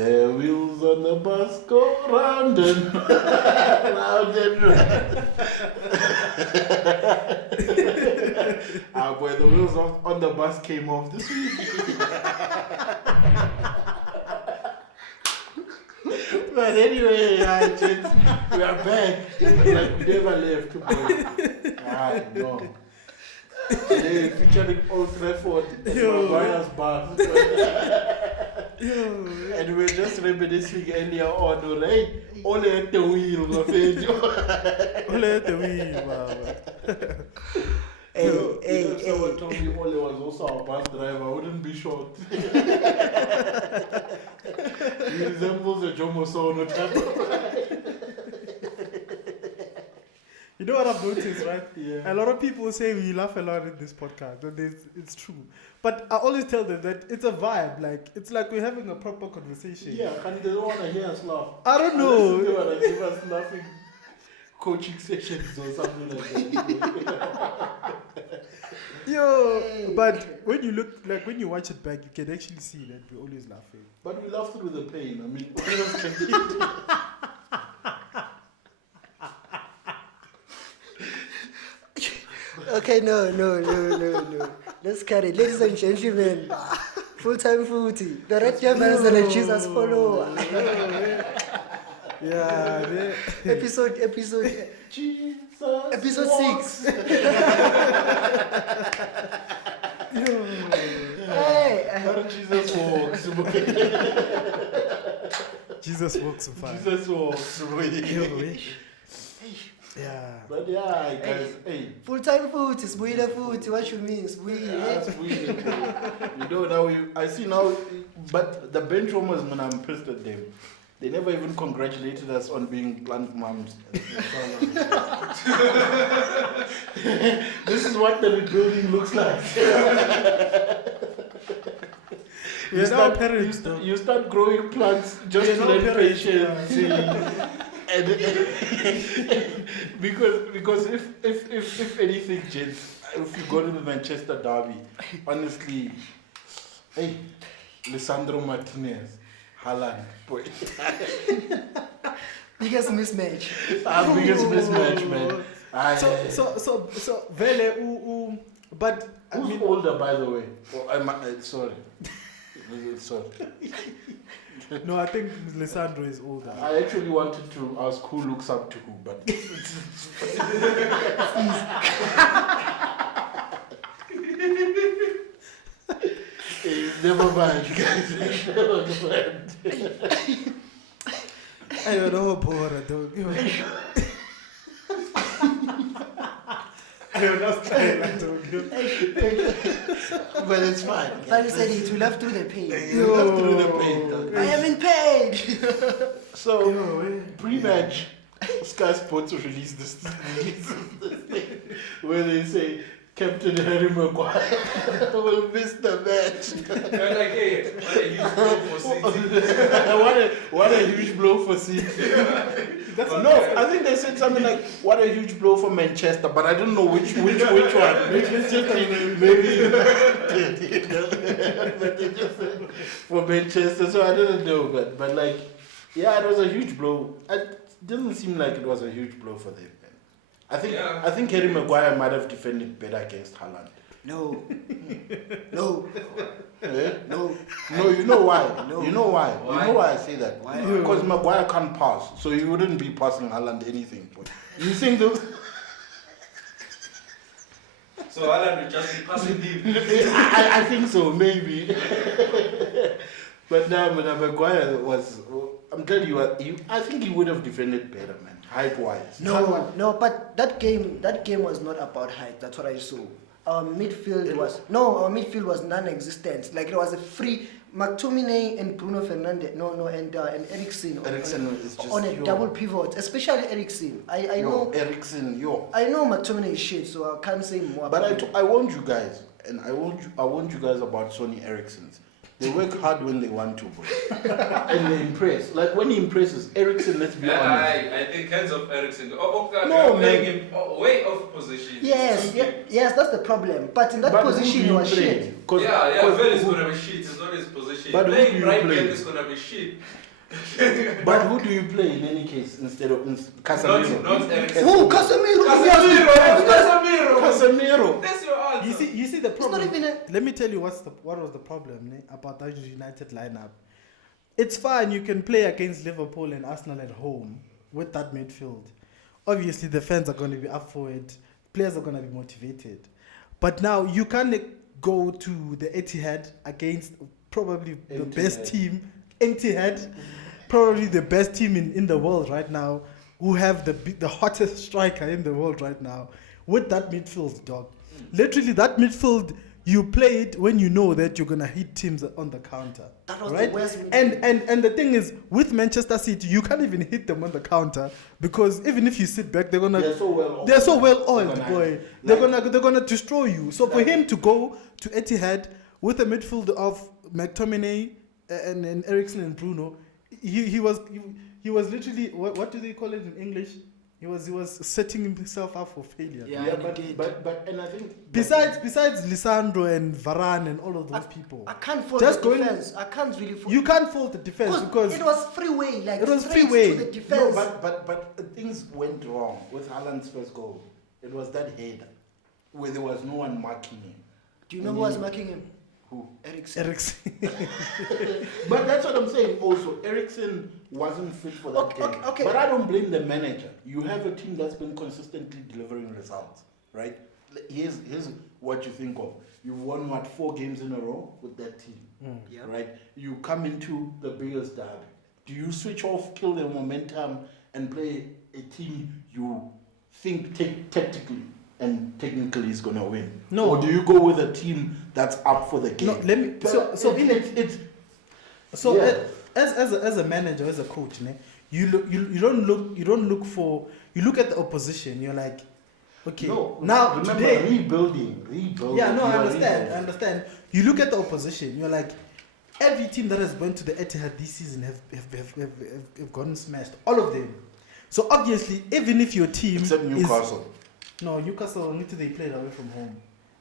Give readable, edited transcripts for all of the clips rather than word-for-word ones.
The wheels on the bus go round and round and round. Boy, the wheels on the bus came off this week. But anyway, we are back. Like we never left. No. Today, featuring Old Trafford and Maguire's bar. And we were just reminiscing earlier on, right? Ole at the wheel, my friend. Ole at the wheel, mama. If someone told me Ole was also a bus driver, I wouldn't be shocked. He resembles a Jomo Sono type. You know what I've noticed, right? Yeah. A lot of people say we laugh a lot in this podcast, and it's true. But I always tell them that it's a vibe. Like it's like we're having a proper conversation. Yeah, and they don't want to hear us laugh. I don't know. Unless they want to give us laughing coaching sessions or something like that. Yo, but when you look, like when you watch it back, you can actually see that we're always laughing. But we laugh through the pain. I mean, what else can we do? Okay, no. Let's cut it. Ladies and gentlemen, full-time footy. The red diamonds and the Jesus follow. Yeah. Episode Jesus episode walks. 6. Hey. Jesus walks. Jesus walks so far. Jesus walks. Yeah. But yeah, guys, hey. Full-time footy, sibuyile footy. What you mean, sibuyile? That's weird. You know now. I see now, but the bench warmers, man, I'm pissed at them. They never even congratulated us on being plant moms. This is what the rebuilding looks like. You start growing plants just to let patience. And because if anything, gents, if you go to the Manchester derby, honestly, hey, Lisandro Martinez, Haaland, boy. Biggest mismatch. Biggest mismatch, man. So Vele, but who's older, by the way? Sorry. Sorry. No, I think Lisandro is older. I actually wanted to ask who looks up to who, but never mind, guys. Never mind. I don't know, Bora, don't you? I don't know, but it's fine. Fanny said it, we love through the pain. You love through the pain, dog. I am in pain. So, pre-match, Sky Sports released this thing where they say Captain Harry Maguire will miss the match. They're like, hey, what a huge blow for City. No, I think they said something like, what a huge blow for Manchester, but I don't know which one. Maybe City, maybe. But they just said for Manchester, so I don't know. But like, yeah, it was a huge blow. It didn't seem like it was a huge blow for them. I think Harry Maguire might have defended better against Haaland. No. Eh? No, you know why? No. You know why? You know why I say that? Why? Because Maguire can't pass, so you wouldn't be passing Haaland anything. But you think those? So Haaland will just be passing him. I think so, maybe. But now, Maguire was. I'm telling you, I think he would have defended better, man. Height-wise. No, but that game was not about height. That's what I saw. Our midfield was non-existent. Like it was a free McTominay and Bruno Fernandes. And Eriksen. Eriksen is just on a double pivot, especially Eriksen. I know Eriksen. I know McTominay is shit, so I can't say more. But I warned you guys, and I warned you guys about Sonny Eriksen's. They work hard when they want to, boy. And they impress. Like when he impresses, Eriksen, let's be honest. I think hands of Eriksen. No, playing him way off position. Yes, that's the problem. But in that position, he was shit. Very is going to be shit. It's not his position. shit. But who do Playing you right play? back is gonna be shit. But who do you play in any case instead of Casemiro? Not Eriksen. Who? Casemiro? Casemiro. That's your answer. You see the It's problem. not even a... Let me tell you what was the problem about that United lineup. It's fine, you can play against Liverpool and Arsenal at home with that midfield. Obviously, the fans are going to be up for it. Players are going to be motivated. But now you can't go to the Etihad against probably the best team, Etihad, probably the best team in the world right now, who have the hottest striker in the world right now, with that midfield, dog. Literally, that midfield, you play it when you know that you're going to hit teams on the counter. That was right? the worst And the thing is, with Manchester City, you can't even hit them on the counter because even if you sit back, they're so well oiled, boy. They're gonna destroy you. So for him to go to Etihad with a midfield of McTominay and Eriksen and Bruno, he was literally, what do they call it in English? He was setting himself up for failure. Yeah, but and I think Besides Lisandro and Varane and all of those people, I can't fault Just the going- defense. I can't really fault. you can't fault the defense because it was freeway, like It was straight freeway. to the no, defense. but things went wrong with Haaland's first goal. It was that header where there was no one marking him. Do you know who was marking him? Who? Eriksen. But that's what I'm saying. Also, Eriksen wasn't fit for that game. Okay. But I don't blame the manager. You have a team that's been consistently delivering results, right? Here's what you think of. You've won 4 games in a row with that team, Yeah. right? You come into the biggest derby. Do you switch off, kill the momentum, and play a team you think tactically and technically is gonna win? No. Or do you go with a team that's up for the game? No, let me. As a manager, as a coach, you look at the opposition. You're like, okay, No, now remember, today. rebuilding. Yeah, no, You I are understand. rebuilding. I understand. You look at the opposition. You're like, every team that has went to the Etihad this season have gotten smashed. All of them. So obviously, even if your team Except Newcastle. Newcastle only they played away from home.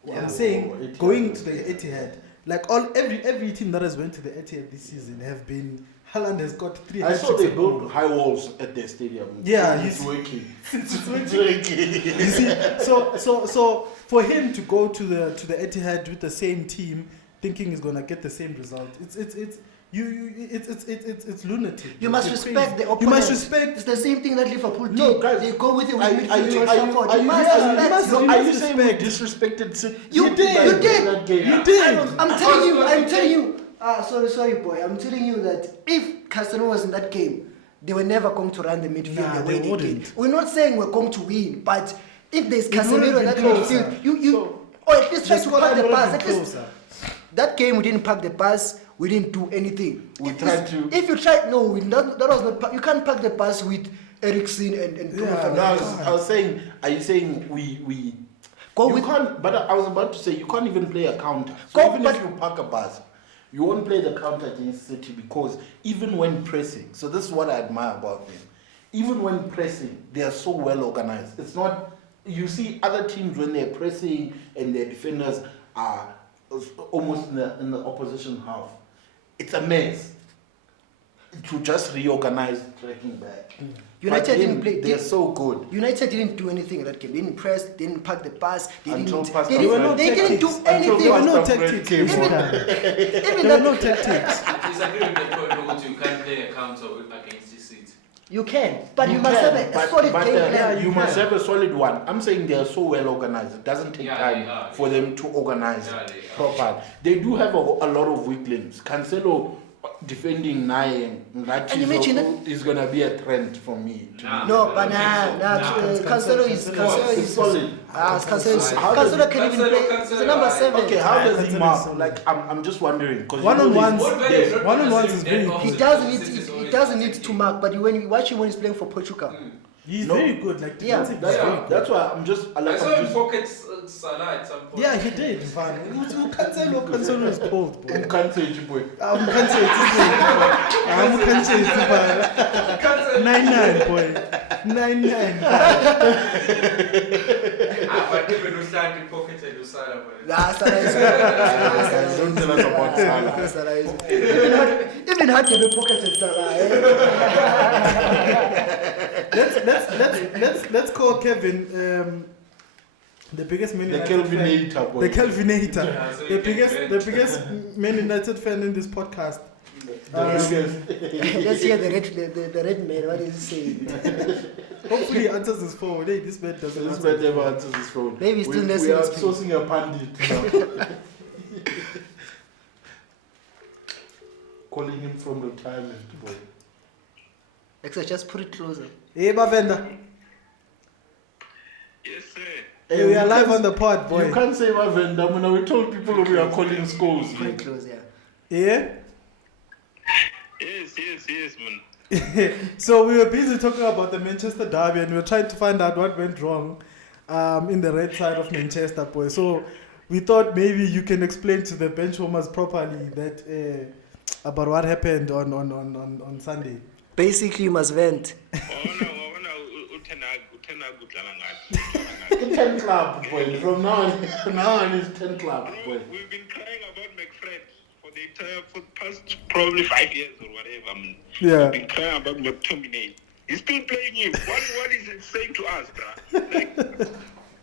Yeah. I'm saying Etihad going was to the there. Etihad, like every team that has went to the Etihad this season have been. Haaland has got 3. I saw they built high walls at their stadium. Yeah, it's working. It's It's working. You see, so for him to go to the Etihad with the same team, thinking he's gonna get the same result, it's lunatic. You must You're respect crazy. the opponent. You must respect. It's the same thing that Liverpool did. No, guys, they go with it with are midfield you- and are you- support. are You you- must yeah, respect. you must- No, you are you must saying we respect. disrespected City? You did. You did. That game. You did. I'm telling you. Sorry, boy. I'm telling you that if Casemiro was in that game, they were never going to run the midfield Nah, the way they they wouldn't. did. We're not saying we're going to win, but if there's It wouldn't Casemiro in that be closer. midfield, or at least try The to squad pack the would've pass. been At least closer. that game we didn't pack the pass. We didn't do anything. We If tried it's- to- If you tried, no, that was not. You can't pack the pass with Eriksen and Bruno Yeah, No, Fernandes. I was saying, are you saying we Go you with- can't, but I was about to say you can't even play a counter. So Go, even but- if you park a bus, you won't play the counter against City because even when pressing, so this is what I admire about them. Even when pressing, they are so well organized. It's not, you see other teams when they're pressing and their defenders are almost in the opposition half. It's a mess. To just reorganize tracking back. United But didn't them, play. They're so good. United didn't do anything in that game. They didn't press. They didn't pack the pass. They Until didn't. Pastor They didn't, Fred- they didn't do Until anything. There were no Pastor Fred tactics. came this on. time. Even There were that, no tactics. I disagree with the point because you can't play a counter against the City. you can, but you, You must can, have a but- solid but, game plan. yeah, you must can. have a solid one. I'm saying they are so well organized. It doesn't take Yeah, time they are, for yeah. them to organize Yeah, they are. proper. They do have a lot of weak links. Cancelo defending Nayen, that And imagine is gonna be a trend for me. Nah. No, but Cancelo Cancelo is It's solid. Cancelo How can even Cancelo- play. He's the number Cancelo, 7. Okay, how does Cancelo he is mark? solid. Like, I'm just wondering because One-on-ones. One-on-ones is very good. He doesn't need to mark, but when you watch him when he's playing for Portugal, He's No. very good. Like Yeah. defensive, he's very good. That's why I'm just I like saw I'm him just. pocket Salah at some point. Yeah, he did. Man. Cancelo is cold, boy. Can't say it, boy. I'm Cancelo. 9-9, boy. 9-9. But even Uslanti pocketed Usala. Nah, Salah is Don't tell us about Salah. Salah is even had to be pocketed Salah. Let's call Kevin the biggest Man The United fan. Kelvinator, boy. The Kelvinator. Yeah, so the you biggest can the biggest Man United fan in this podcast. Let's hear the red man. What is he saying? Hopefully he answers his phone. Hey, this man doesn't This answer man his never phone. answers his phone. Maybe still we listening are to speak. sourcing a pandit now. Calling him from retirement, boy. Except just put it closer. Hey, Bavenda. Yes, sir. Hey, we are you live can't- on the pod, boy. You can't say Mavenda. We told people we are calling scores. Put it closer, yeah. Yeah? Yes, man. So we were busy talking about the Manchester derby and we were trying to find out what went wrong in the red side of Manchester, boy. So we thought maybe you can explain to the bench warmers properly that about what happened on Sunday. Basically, you must vent. It's 10 club, boy. From now on it's 10 club, boy. We've been crying about McFred for the past probably 5 years or whatever. Yeah. We've been crying about McTominay. He's still playing him. What is it saying to us, bruh? Like,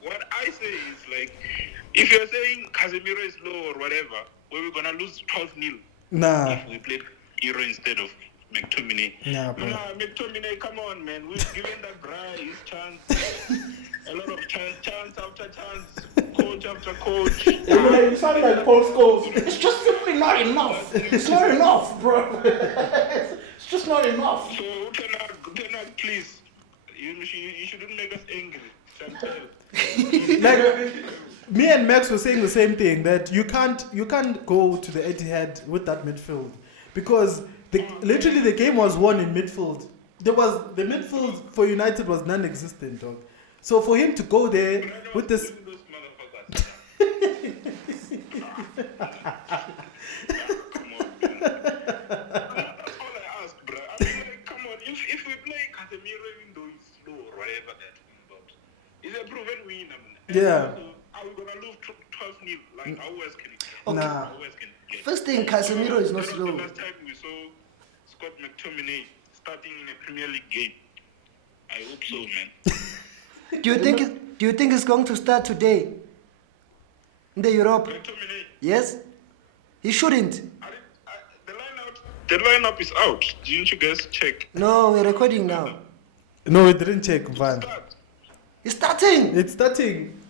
what I say is like, if you're saying Casemiro is low or whatever, we're gonna lose 12-0 Nah. if we play Hero instead of McTominay. Nah, bro. McTominay, come on, man. We've given that guy his chance. A lot of chance after chance, coach after coach. You sound like Paul Scholes. It's just simply not enough. It's not enough, bro. It's just not enough. So, Utena, please, you shouldn't make us angry. Chantel. Like me and Max were saying the same thing, that you can't go to the Etihad with that midfield because literally the game was won in midfield. The midfield for United was non-existent, dog. So for him to go there with this, Those motherfuckers. Come on, man. That's all I ask, bro. I mean, like, come on. If we play Casemiro, even though he's slow or whatever he's a proven winner, man. And Yeah. also, are we gonna lose 12-0? Like, how else can it get? Okay. Nah. How else can it get? First thing, Casemiro is not The slow. last time we saw Scott McTominay starting in a Premier League game. I hope so, man. Do you think it's going to start today in the Europe? McTominay, Yes. He shouldn't. the lineup is out. Didn't you guys check? No, we're recording now. no, we didn't check, Van. Start. He's starting. It's starting.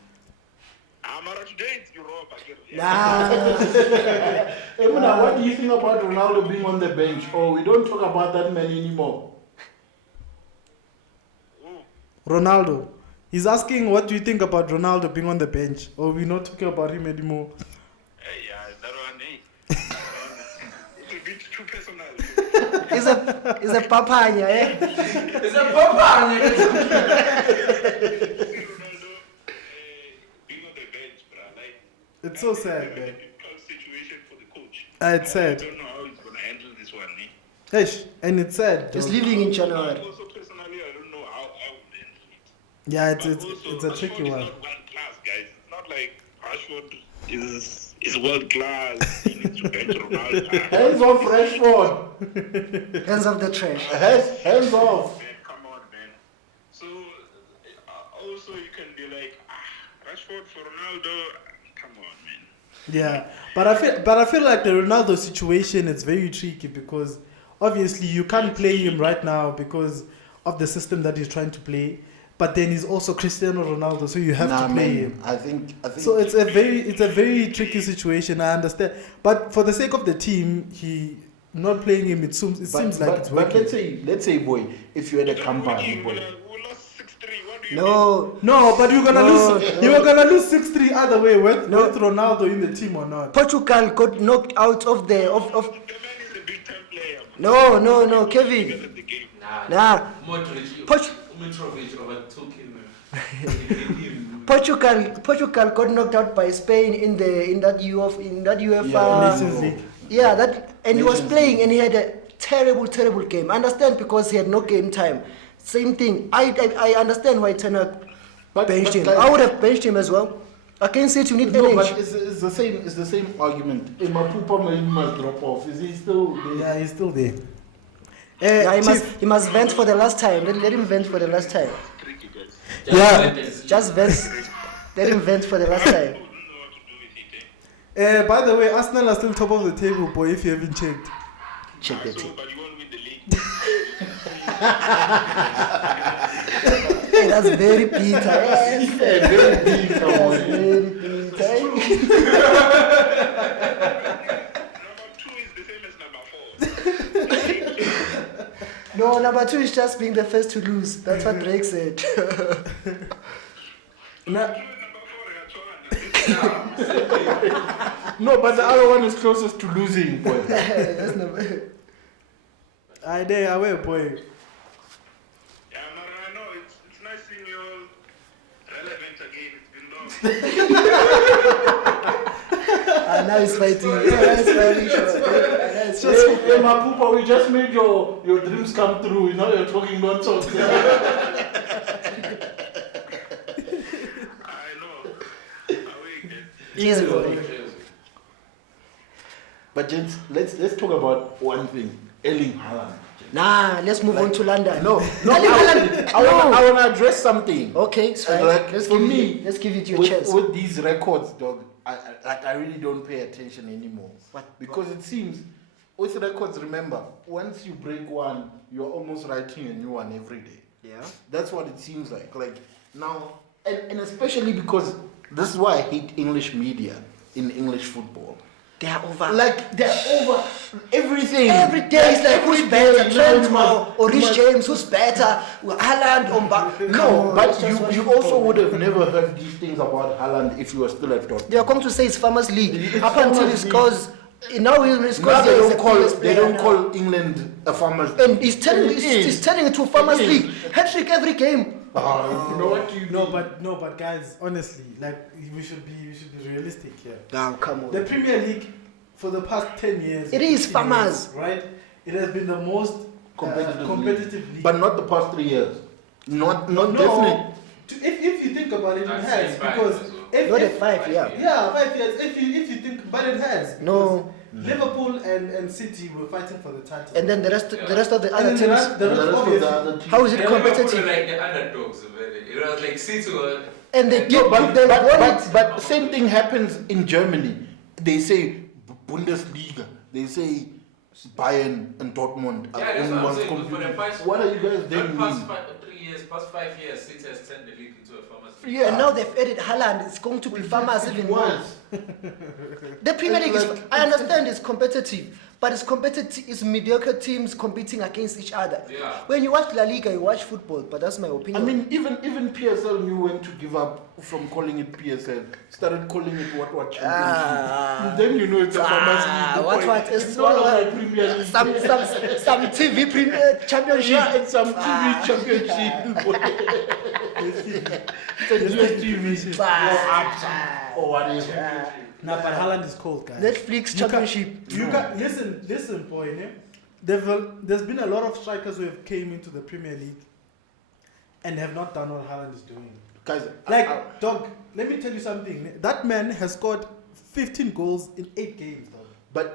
Amara today it's Europe again. Nah. Emuna, what do you think about Ronaldo being on the bench? Oh, we don't talk about that man anymore. Ronaldo. He's asking, what do you think about Ronaldo being on the bench? Or we're not talking about him anymore. Hey, yeah, that one, eh? It's a bit too personal. He's a papaya, eh? It's a papa. Ronaldo being on the bench, bruh. Like, It's so sad, it's a man. difficult situation for the coach. It's sad. I don't know how he's going to handle this one, eh? Eish, and it's sad. He's dog. leaving in January. Also, personally, I don't know how I would handle it. Yeah, But it's also, a tricky Rashford one. is not world class, guys. It's not like Rashford is world class. He needs to bench Ronaldo. Hands off Rashford. Hands off the trash. Hands off. Man, come on, man. So, also you can be like, Rashford for Ronaldo. Come on, man. Yeah, but I feel like the Ronaldo situation is very tricky because obviously you can't play him right now because of the system that he's trying to play. But then he's also Cristiano Ronaldo, so you have to play him. I think. So it's a very tricky situation. I understand, but for the sake of the team, not playing him. It seems like it's But working. let's say, boy, if you had a company, boy. We lost 6-3. What do you No. No, but you're gonna lose. You were gonna lose 6-3 either way with Ronaldo in the team or not. Portugal got knocked out of the of. The man is a big time player. No, Kevin. At the game. Nah. Modric. Mitrovic overtook him. Portugal got knocked out by Spain in that UEFA. Nations League. Yeah, and he was Nations playing and he had a terrible game. I understand because he had no game time. Same thing. I understand why Ten Hag benched him. like- I would have benched him as well. Against City, you need No, energy. but it's the same. It's the same argument. Mapupa must drop off. Is he still there? Yeah, he's still there. Yeah, Chief, he must vent for the last time. Let him vent for the last time. Tricky guys. Yeah. Just vent. Let him vent for the last time. I don't know what to do with it. By the way, Arsenal are still top of the table, boy, if you haven't checked. Check the So, tape. but you won't win the league. Hey, that's very bitter. Yeah, very big, come on. That's very bitter. Number 2 is the same as number 4. No, number 2 is just being the first to lose. That's what Drake said. Nah, Number 4, No, but the other one is closest to losing. Boy. That's number. I there, away, boy. Yeah, I know. It's nice seeing you all relevant again. It's been long. Now he's fighting. Now he's fighting. Hey, Mapupa, we just made your dreams come true. Now you're talking nonsense. I know. Away again. Cheers, boy. But gents, let's talk about one thing. Erling Haaland. Nah, let's move on to London. No, Erling Haaland. I want to address something. Okay, it's fine. Like, let's for give me, it, let's give it your with, chance. with these records, dog, I really don't pay attention anymore. What? Because it seems, with records, remember, once you break one, you're almost writing a new one every day. Yeah. That's what it seems like. Like now, and especially because this is why I hate English media in English football. They are over. Like they're over everything. Every day it's like who's better, Trent you must- or you Rich must- James, who's better, Haaland or No, but you also would have never heard these things about Haaland if you were still at Dortmund. They are going to say it's Farmers League It's up until Farmers he League. scores. Now he scores. Now there, he's the they biggest player don't now. call England a farmers. And he's turning It is. he's turning into Farmers It is. League. Hat-trick every game. You know what you No, but guys, honestly, like we should be realistic here. Now come on. The Premier League for the past 10 years. It is 15 farmers. years, right? It has been the most competitive league. But not the past 3 years. Not No, definitely. if you think about it, it I'd has say five because as well. Not at 5, yeah. yeah, 5 years. If you think, but it has. No. because Liverpool and City were fighting for the title. And then the rest of the And other then the teams. rest, the The rest rest of obviously. the other teams. How is it Liverpool competitive? were like the underdogs. It was like City were. And they No, did, But, they but, won but, it. but same thing happens in Germany. They say Bundesliga. They say Bayern and Dortmund are Yeah, that's only what I'm ones saying. For the competing. past, What are you guys doing? past 3 years, past 5 years, City has turned the league into a farmers league. Yeah. And now they've added Haaland. It's going to be Farmers even more. was. The Premier League is. Like- I understand it's competitive, but it's competitive. It's mediocre teams competing against each other. Yeah. When you watch La Liga, you watch football, but that's my I opinion. mean, even PSL knew when to give up from calling it PSL. Started calling it what championship. Then you know it's a farmers league. What? It's not like Premier League. Some TV Premier Championship. Yeah, it's some TV championship. It's a GSTV or whatever. Nah, but Haaland is cold, guys. Netflix You Championship. You can listen, boy. Ne? There's been a lot of strikers who have came into the Premier League and have not done what Haaland is doing. Guys, Like, dog, let me tell you something. Ne? That man has scored 15 goals in 8 games, dog.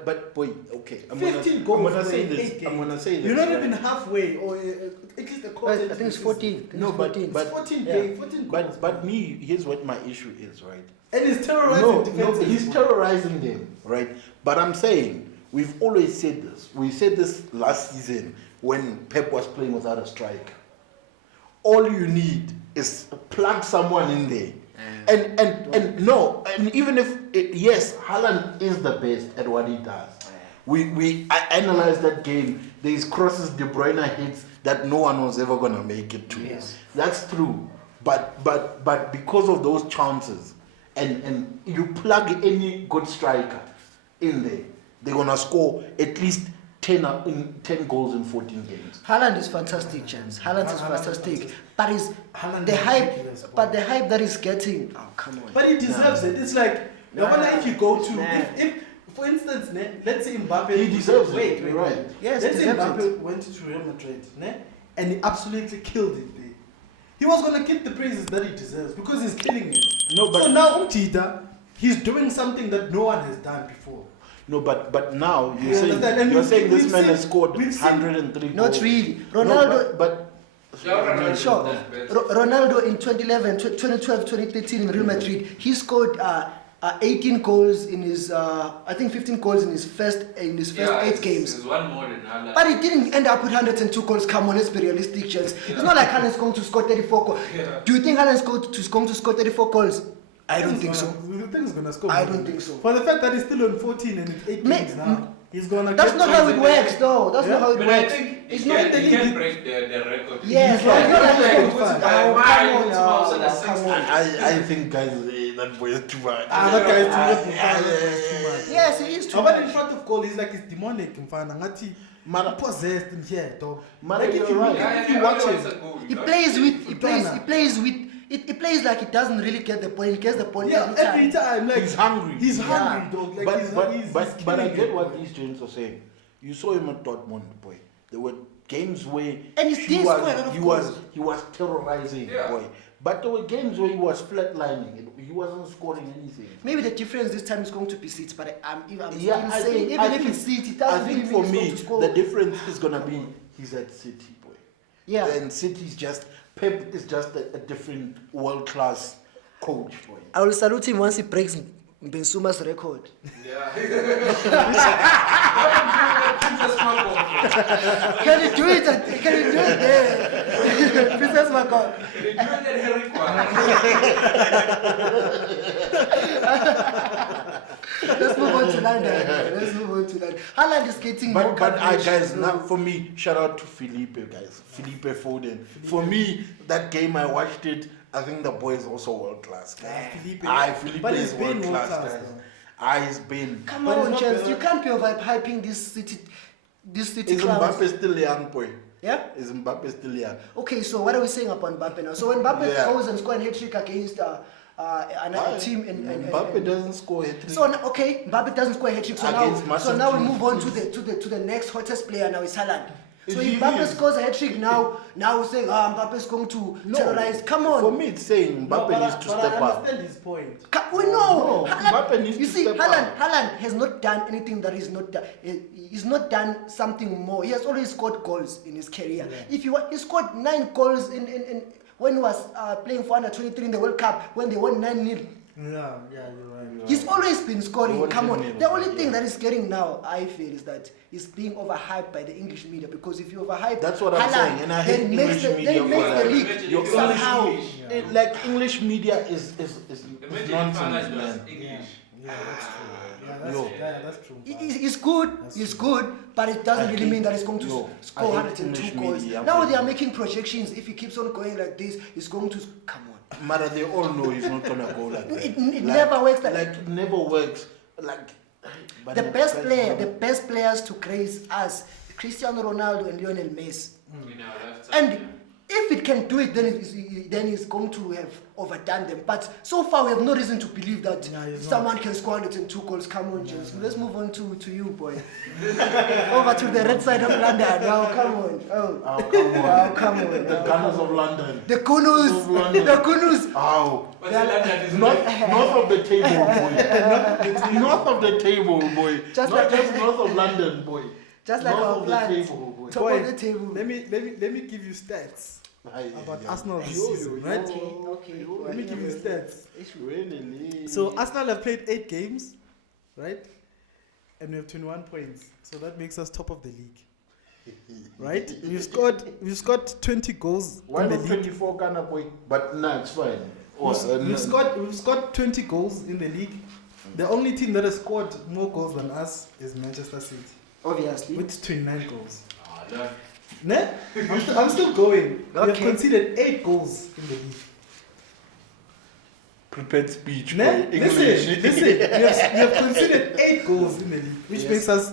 but boy, okay. 15 goals I'm gonna say in this. 8 games. I'm gonna say this. You're not right? even halfway, or at least a quarter. I think it's 14. No, but- it's 14. but- 14 Yeah. games, 14 goals. But me, here's what my issue is, right? And he's terrorizing No, defenses. he's terrorizing them, right? But I'm saying we've always said this. We said this last season when Pep was playing without a striker. All you need is plug someone in there. And no, and even if yes, Haaland is the best at what he does. I analyzed that game. There's crosses De Bruyne hits that no one was ever gonna make it to. Yes. That's true. But because of those chances, and you plug any good striker in there, they're gonna score at least 10 goals in 14 games. Haaland is fantastic, James. Haaland is fantastic. But Haaland the is hype, ridiculous, boy. but the hype that he's getting. Oh, come on. But he deserves it. It's like, Nah. if you go to, Nah. if for instance, ne, let's say Mbappe. He deserves it, wait, you're right. Yes, let's he say deserves Mbappe went to Real Madrid, ne, and he absolutely killed it there. he was gonna get the praises that he deserves because he's killing it. No, but so now Umtita, he's doing something that no one has done before. no, but now You understand? And you're saying this we've man seen- has scored we've seen- 103 goals. Not really. No, Ronaldo. but Sure. Ronaldo in 2011, 2012, 2013 in Real Madrid, he scored 18 goals in his, I think 15 goals in his first 8 games. It's one more than Haaland. But he didn't end up with 102 goals. Come on, let's be realistic, gents. It's not like Haaland's going to score 34 goals. Do you think Haaland's going to score 34 goals? I don't think so. The thing's gonna score. I more. don't think so. For the fact that he's still on 14 and it's 8 games now, he's gonna. That's get not how it points. works, though. That's not how it But I works. think It's he not can, in the he league. can break the record. Yes, Yeah, it's not like yeah, it's yeah, going to- come on. I think guys, that boy is too much. That guy is too much. Yes, he is too But in much. front of goal, he's like he's demonic. Ngati, Mara- possessed in here, dog. Mara, Like if you're you right. look at, if you watch him, He plays like he doesn't really get the point. He gets the point yeah, every time, like He's hungry. He's Yeah. hungry, dog. Like but he's, but he's, but, he's but I killing get it, what bro. these gents are saying. You saw him at Dortmund, boy. There were games where And he still scored a lot of he was goals. he was terrorizing, Yeah. boy. But there were games where he was flatlining. He wasn't scoring anything. Maybe the difference this time is going to be City, but I'm Yeah, still I saying, think- even I if think- it's City, it I doesn't think really for mean he's me, going to score. the difference is gonna be he's at City, boy. Yeah. And City's just Pep is just a different world class coach, boy. I will salute him once he breaks Bensuma's record. Yeah. Can you do it? Can you do it there? Princess Macau. Let's move on to London. Haaland is getting more But coverage. guys, now for me, shout out to Felipe, guys. Felipe Foden. For me, that game I watched it. I think the boy is also world class, guys. Felipe. Felipe But is he's been world class, world-class, guys. though. He's been. Come But on, it's not Chelsea. the- You can't be hyping this City Is clowns. Mbappe still young, boy? Yeah? Is Mbappe still young? Okay, so what are we saying about Mbappe now? So when Mbappe Yeah. goes and scores a hat-trick against another team Mbappe doesn't score a hat-trick. So okay, Mbappe doesn't score a hat-trick. So Against now, massive we teams. move on to the next hottest player now is Haaland. So He if Mbappe is. scores a hat-trick now we're saying Mbappe is going to terrorize. Come on. For me, it's saying No, Mbappe but needs I- to but step I up. understand his point. We know. No, Mbappe needs you to see, step Haaland has not done anything that is not done. He's not done something more. He has always scored goals in his career. Yeah. If he scored 9 goals in when he was playing for under 23 in the World Cup when they won 9-0. Yeah, you're right. He's always been scoring. What Come do you on. mean? The only thing Yeah. that is getting now, I feel, is that he's being overhyped by the English media. Because if you overhype, That's what I'm Haaland, saying, and I hate then makes English the, media then for makes that. the league Your somehow. English- Like English media is Imagine if nonsense, Haaland was man. English. Yeah, that's true. Yo. That's true. He's good, he's good, but it doesn't I really hate- mean that he's going to yo, score I hate 102 English goals. media, Now bro. they are making projections. If he keeps on going like this, he's going to. Come on. Mara, they all know he's not gonna go like that. It never works like- it never works. Like but The like, best guys, player, no. the best players to grace us, Cristiano Ronaldo and Lionel Messi. In our lifetime. And if it can do it, then he's going to have overdone them. But so far, we have no reason to believe that Yeah, he's someone can score 102 goals. Come on, James. Let's move on to you, boy. Over to the red side of London. Now, come on. Oh, come on. Oh, come on. The Gunners of London. The Kunus. Of London. The Kunus. Oh. But the London is North of the table, boy. North of the table, boy. Just Not like- just north of London, boy. Just like north our of plans. the table, boy. Top of the table. Let me give you stats about Arsenal this Yo, season, yo, right? yo. Okay. Let me give you stats. Really? So Arsenal have played 8 games, right? And we have 21 points. So that makes us top of the league. Right? We've scored 20 goals Why in the not league. 24 kind of boy? But nah, it's fine. We've scored 20 goals in the league. The only team that has scored more goals than us is Manchester City Obviously. with 29 goals. Oh, look. Ne? I'm still going. We have Okay. conceded 8 goals in the league. Prepared speech, Ne? boy. English. Listen. We have conceded 8 goals in the league, which Yes. makes us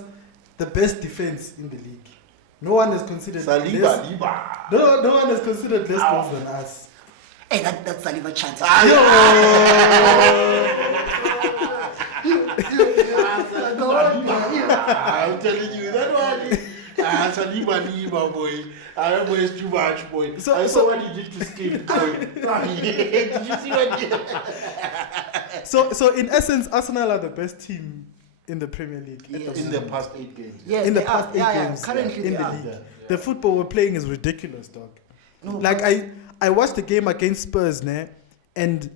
the best defense in the league. No one has considered Saliba, less. Liba. No one has considered less goals than us. Hey, that's Saliba chance. I'm telling you, that one. Saliba, boy. I remember it's too much, boy. So- I so- saw what he did to Skip, boy. Did you see what he did? So in essence, Arsenal are the best team in the Premier League. at the Yes. In moment. the past 8 games. Yeah, In the they past are. 8 Yeah, games currently in they the are. league. Yeah. The football we're playing is ridiculous, dog. No, Like I watched the game against Spurs, and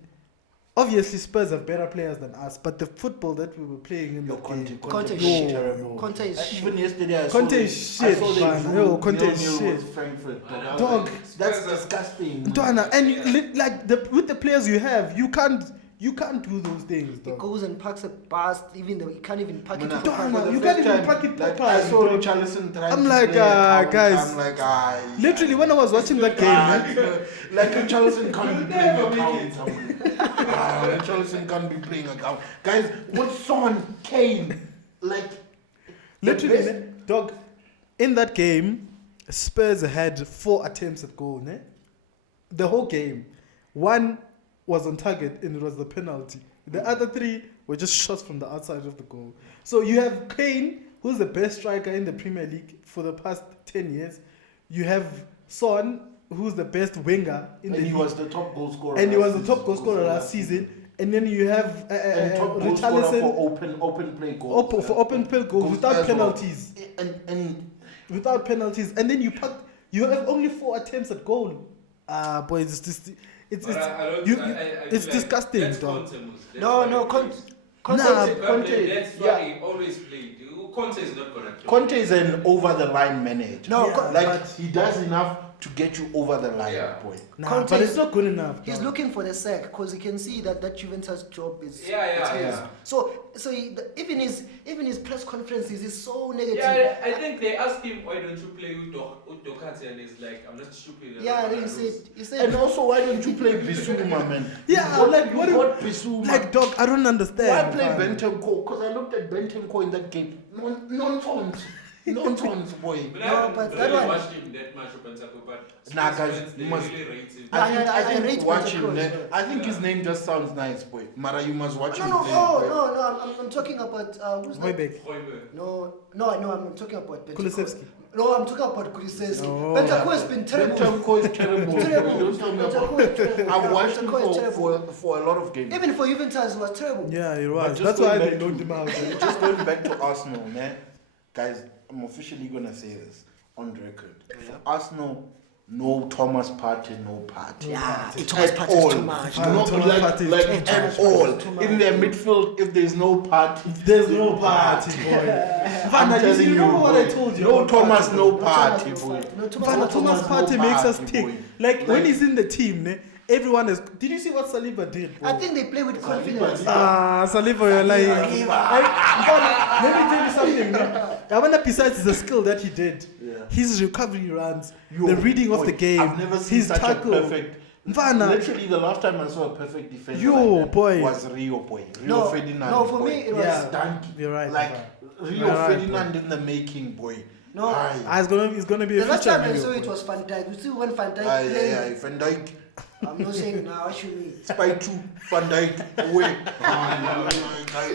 obviously Spurs have better players than us, but the football that we were playing in the game, Conte is is terrible. Conte is Even shit. yesterday, I Conte saw is they- I shit, saw they man. drew Yo, Conte is 0-0 shit. with Frankfurt. Man, Dog, That's Spurs are- disgusting. Donna, and like with the players you have, you can't do those things, He dog. goes and parks a bus. Even though he can't even park it. Mana, to Donna, for the you first can't even time, pack it like, proper, I saw dog. Richarlison trying I'm to like, play a count. guys. I'm like, Literally, when I was watching that game, man, like Richarlison can't be playing a count. Richarlison can't be playing a count. Guys, with Son, Kane, like, the literally, best- ne, dog, in that game, Spurs had 4 attempts at goal, ne? The whole game. 1 was on target and it was the penalty. The other 3 were just shots from the outside of the goal. So you have Kane, who's the best striker in the Premier League for the past 10 years. You have Son, who's the best winger in and the he league. was the top goal scorer. And he last was the top season. goal scorer last season. And then you have And top goal scorer Richarlison for open play goals. for open play goals without as well. penalties. And Without penalties, and then you have only 4 attempts at goal. Boy, it's just it's But I don't- you, I it's feel like disgusting, that's dog. Conte, Mus. That's No, why no, he Conte. plays. Conte. Nah, Conte, That's yeah. why he always played. Conte is not gonna kill. Conte is an over the line manager. No, Yeah, like but- he does enough to get you over the line, Yeah. boy. Nah, Conte- but it's not good enough. He's dog. looking for the sack because he can see that Juventus job is. Yeah, it's his. yeah. So even his press conferences is so negative. Yeah, I think they asked him, why don't you play with Dokati? And he's like, I'm not stupid. Yeah, then he said And also, why don't you play Bissouma, man? Yeah, you like, what do- got Bissouma? Like, dog, I don't Why understand. play man. Bentancur? Because I looked at Bentancur in that game. Nonsense, boy. but that really one- watched him that much of Bentancur, but Nah, guys, fans, they you must- really rate him. Yeah, I think rate watch Bentancur him. as well. I think his name just sounds nice, boy. Mara, you must watch No, him no, play. boy. no, I'm talking about who's that? Højbjerg. Højbjerg. No, I'm talking about Bentancur. Kulusevski. No, I'm talking about Kulusevski. Oh. Bentancur has been terrible. Bentancur is terrible. Terrible. Don't tell me about Bentancur is terrible. I've Yeah, watched him Bentancur is terrible. for a lot of games. Even for Juventus, it was terrible. Yeah, it But was. just That's going why back they to- loaned him out. Just going back to Arsenal, man. Guys, I'm officially gonna say this on record. For Arsenal, no Thomas Partey, no Partey. Yeah, Thomas At Partey is all. too much. No, Thomas like, Partey is like too at much. all. Too much. In their midfield, if there's no Partey, There's no party, boy. I'm Vanna, telling you remember what I boy. told you? No about Thomas, Partey, no boy? Partey, Thomas, boy. no Thomas, Vanna, no Thomas no Partey makes us Partey, tick. boy. Like when he's in the team, ne, everyone is. Did you see what Saliba did? Bro? I think they play with confidence. Saliba, you're lying. Saliba. Let me tell you something. Ne? I wonder, besides the skill that he did, Yeah. his recovery runs, Yo, the reading of boy, the game, I've never seen his such tackle. a perfect. Mvana. Literally, the last time I saw a perfect defender Yo, like that boy. was Rio, boy. Rio No, Ferdinand. no, for boy. me it was. Yeah. Donkey. You're right. Like Mvana. Rio You're right, Ferdinand in the making, boy. No. Ah, it's gonna be a The last future time I video, saw it boy. was Van Dijk. You see when Van Dijk Aye, played. aye, aye. Van Dijk, I'm not saying now. What you mean? Spy 2, Van Dijk, away.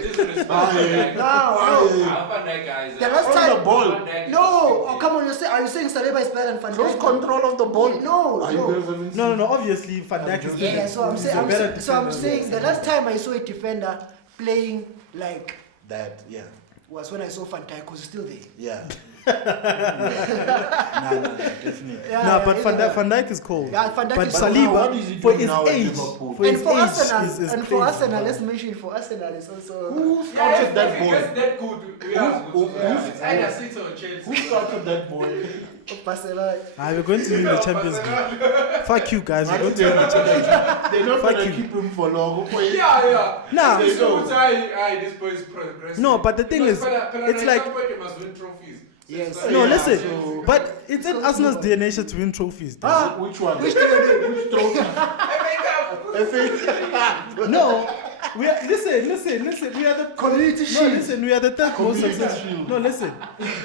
Disrespect. Aye. No, Van Dijk guys. The last On time. the ball. Van Dijk is No. a Oh, come on. Are you saying Saliba is better than Van Close Dijk? control of the ball. No, Are you no. guys having No. Obviously, Van Dijk is Yeah, better. so I'm He's saying, a I'm better saying, defender. saying the last time I saw a defender playing like that? Yeah, was when I saw Van Dijk was still there. yeah. Nah, definitely. Yeah, Nah, yeah, but yeah. Van Dijk is cold. Yeah, Van Dijk but is cold. Saliba, What is he for doing his now at age, Liverpool? for And his for age, Arsenal, is and for crazy. Arsenal, let's mention for Arsenal is also. Who Yeah, started that if he boy? gets that good, we are Who- good. Yeah, who- it's either City or Chelsea. Who started that boy? Barcelona. We're going to win the Champions League. Fuck you guys. We're going to They're win the Champions League. They're not Fuck gonna you. keep him for long. boy. Yeah. Nah. This is why this boy is progressing. No, but the thing Because is, Pela- it's at like- some point you must win trophies. So Yes. it's like- No, Yeah, listen. so- But it's in Arsenal's DNA to win trophies. dog. Ah, Which one? Which trophy? Which trophy? No, we are, listen. We are the Community No, Shield. listen. We are the third most Community successful. Shield. No, listen.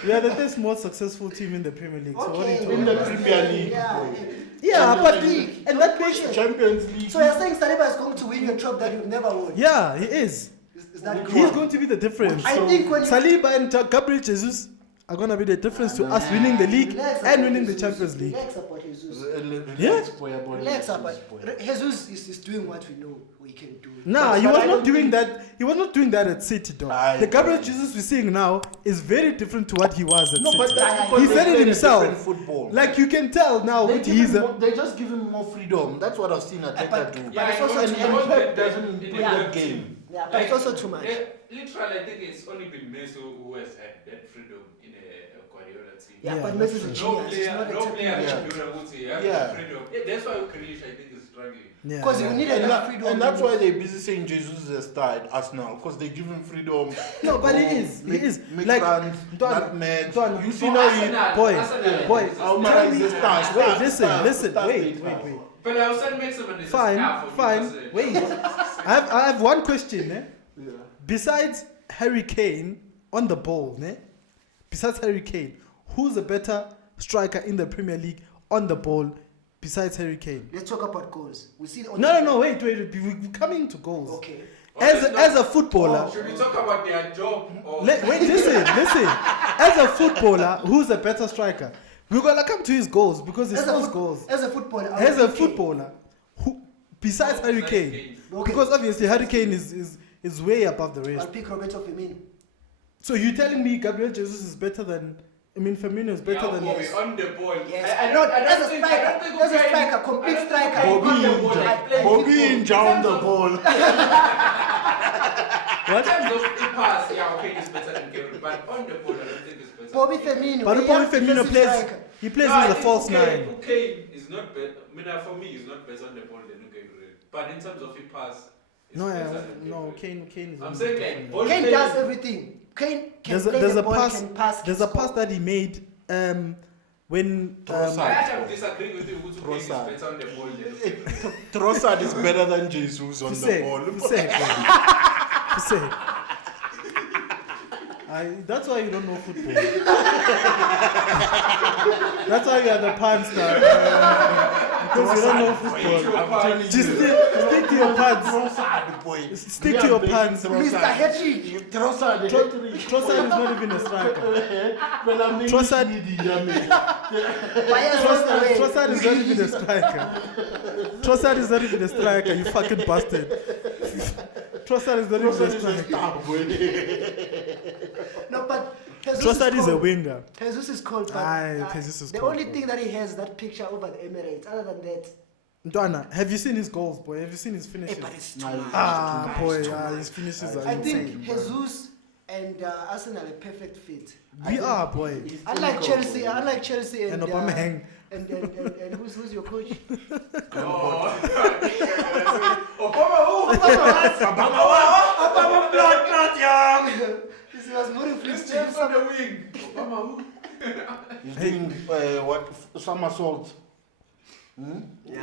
We are the third most successful team in the Premier League. So what are you Okay. talking In the about? Premier League. Yeah. boy. Yeah, but Champions League. and that makes Champions League. So you're saying Saliba is going to win a trophy that you've never won? yeah, he is. Is that Which good? He's going to be the difference. I So think when you- Saliba and Gabriel Jesus are gonna be the difference to us winning the league Relax and about winning the Jesus. Champions League. Relax about Jesus. Yeah. Relax about Jesus is doing what we know we can do. Nah, But he was I not don't doing think- that. He was not doing that at City, though. The Gabriel Jesus we're seeing now is very different to what he was at No, City. but that's He because He they said it play a himself. different Football. Like you can tell now, they, with he's they just give him more freedom. That's what I've seen Ateta but- do. but it's also and, too and much. Pep doesn't play Yeah. that game. Yeah, but it's also too much. Literally, I think it's only been Messi who has had that freedom in a Guardiola team. Yeah, Yeah, but that's Messi is a true. No genius. He's player, not a no player technical can Yeah. do that. Would say, have Yeah. that freedom. Yeah, that's why Grealish, I think, is struggling. Yeah. Because you needed And, that freedom. and that's why they're busy saying Jesus is a star at Arsenal, because they give him freedom. No, but he Go, is. He make- is. Make Like, runs, Don- nutmegs. Don- You see For now he... Arsenal, boy, Arsenal, boy, is a How star. many is the star? Wait, listen, Star wait. But I was saying Maximin is a Fine, star for me, fine. that's it. Wait, I have one question. Yeah. Besides Harry Kane on the ball, besides Harry Kane, who's a better striker in the Premier League on the ball besides Harry Kane? Let's talk about goals. We see. On No, wait. We're coming to goals. Okay. As a footballer, Should we talk about their job or wait, listen. As a footballer, who's a better striker? We're gonna come to his goals because he scores goals. As a footballer. I As would a pick Kane. footballer, who besides No, Harry besides Kane, Kane. Okay. because obviously Harry Kane is way above the I'll rest. pick Roberto Firmino. So you're telling me Gabriel Jesus is better than? I mean, Firmino is better than. Bobby, on the ball. Yes. I No, don't as a think- I striker, don't think as a Ukraine- striker, complete I don't think striker. Ukraine Bobby on the ball. I play Bobby football. in down the In terms of- ball. In terms of the pass, yeah, okay, he's better than Kevin, but on the ball, I don't think he's better. Bobby Firmino. But a Bobby young Firmino defensive plays. striker. He plays No, I as a think false Ukraine- nine. Ukraine is not better. I mean, for me, he's not better on the ball than Ukraine. But in terms of his pass, he's No, better than Kane is. I'm on saying the like different ball level. Kane playing- does everything. Kane can play There's the a ball, pass. can pass. There's can a pass score. that he made when I Trossard. am disagreeing with you. Who Ukraine is Trossard. better on the ball than Trossard is better than Jesus on the ball. That's why you don't know football. That's why you are the pants now. Because you don't know football. I'm telling you. Just stick to your pants. Trossard, boy. Stick to your pants. Mr. Hattrick. Trossard. Trossard is not even a striker. Trossard. Trossard is not even a striker. Trossard is not even a striker, you fucking bastard. Trossard is not even a striker. No, but Jesus Trossard is a cold. winger. Jesus is cold. But, Aye, Jesus is the cold, only bro. thing that he has is that picture over the Emirates. Other than that, Ndwana, have you seen his goals, boy? Have you seen his finishes? but it's too No, much. Ah, Too boy, much, too much. his finishes are I insane. think Jesus and Arsenal are a perfect fit. We are, boy. Unlike Chelsea and And Aubameyang. and who's your coach? Oh, This was more This reflective. James on the wing. Obama who? He's doing what? Somersault.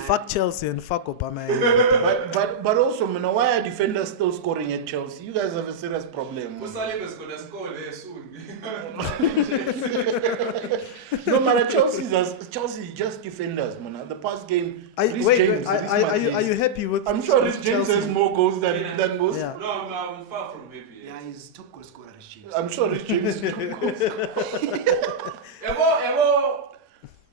Fuck Chelsea and fuck Aubameyang. But also, man, why are defenders still scoring at Chelsea? You guys have a serious problem. man. Musaliba is gonna score there soon. No matter Chelsea just defenders, man. The past game, Are Reece wait, James, wait, Reece are you Matthews. happy with? I'm sure Reece with James Chelsea? has more goals than most. Yeah. No, I'm far from happy. Yeah, he's top goal scorer. James. I'm sure Reece James is two goals. Evo,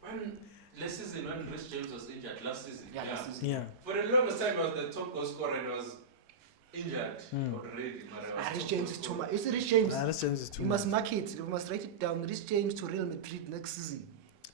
when last season when Reece James was injured, last season, Yeah, yeah. this is- Yeah. For the longest time, he was the top goal scorer and was injured already. But he was Rich top James goal is too scorer. much. You see, Rich James. This James is too You much. must mark it. You must write it down. Rich James to Real Madrid next season.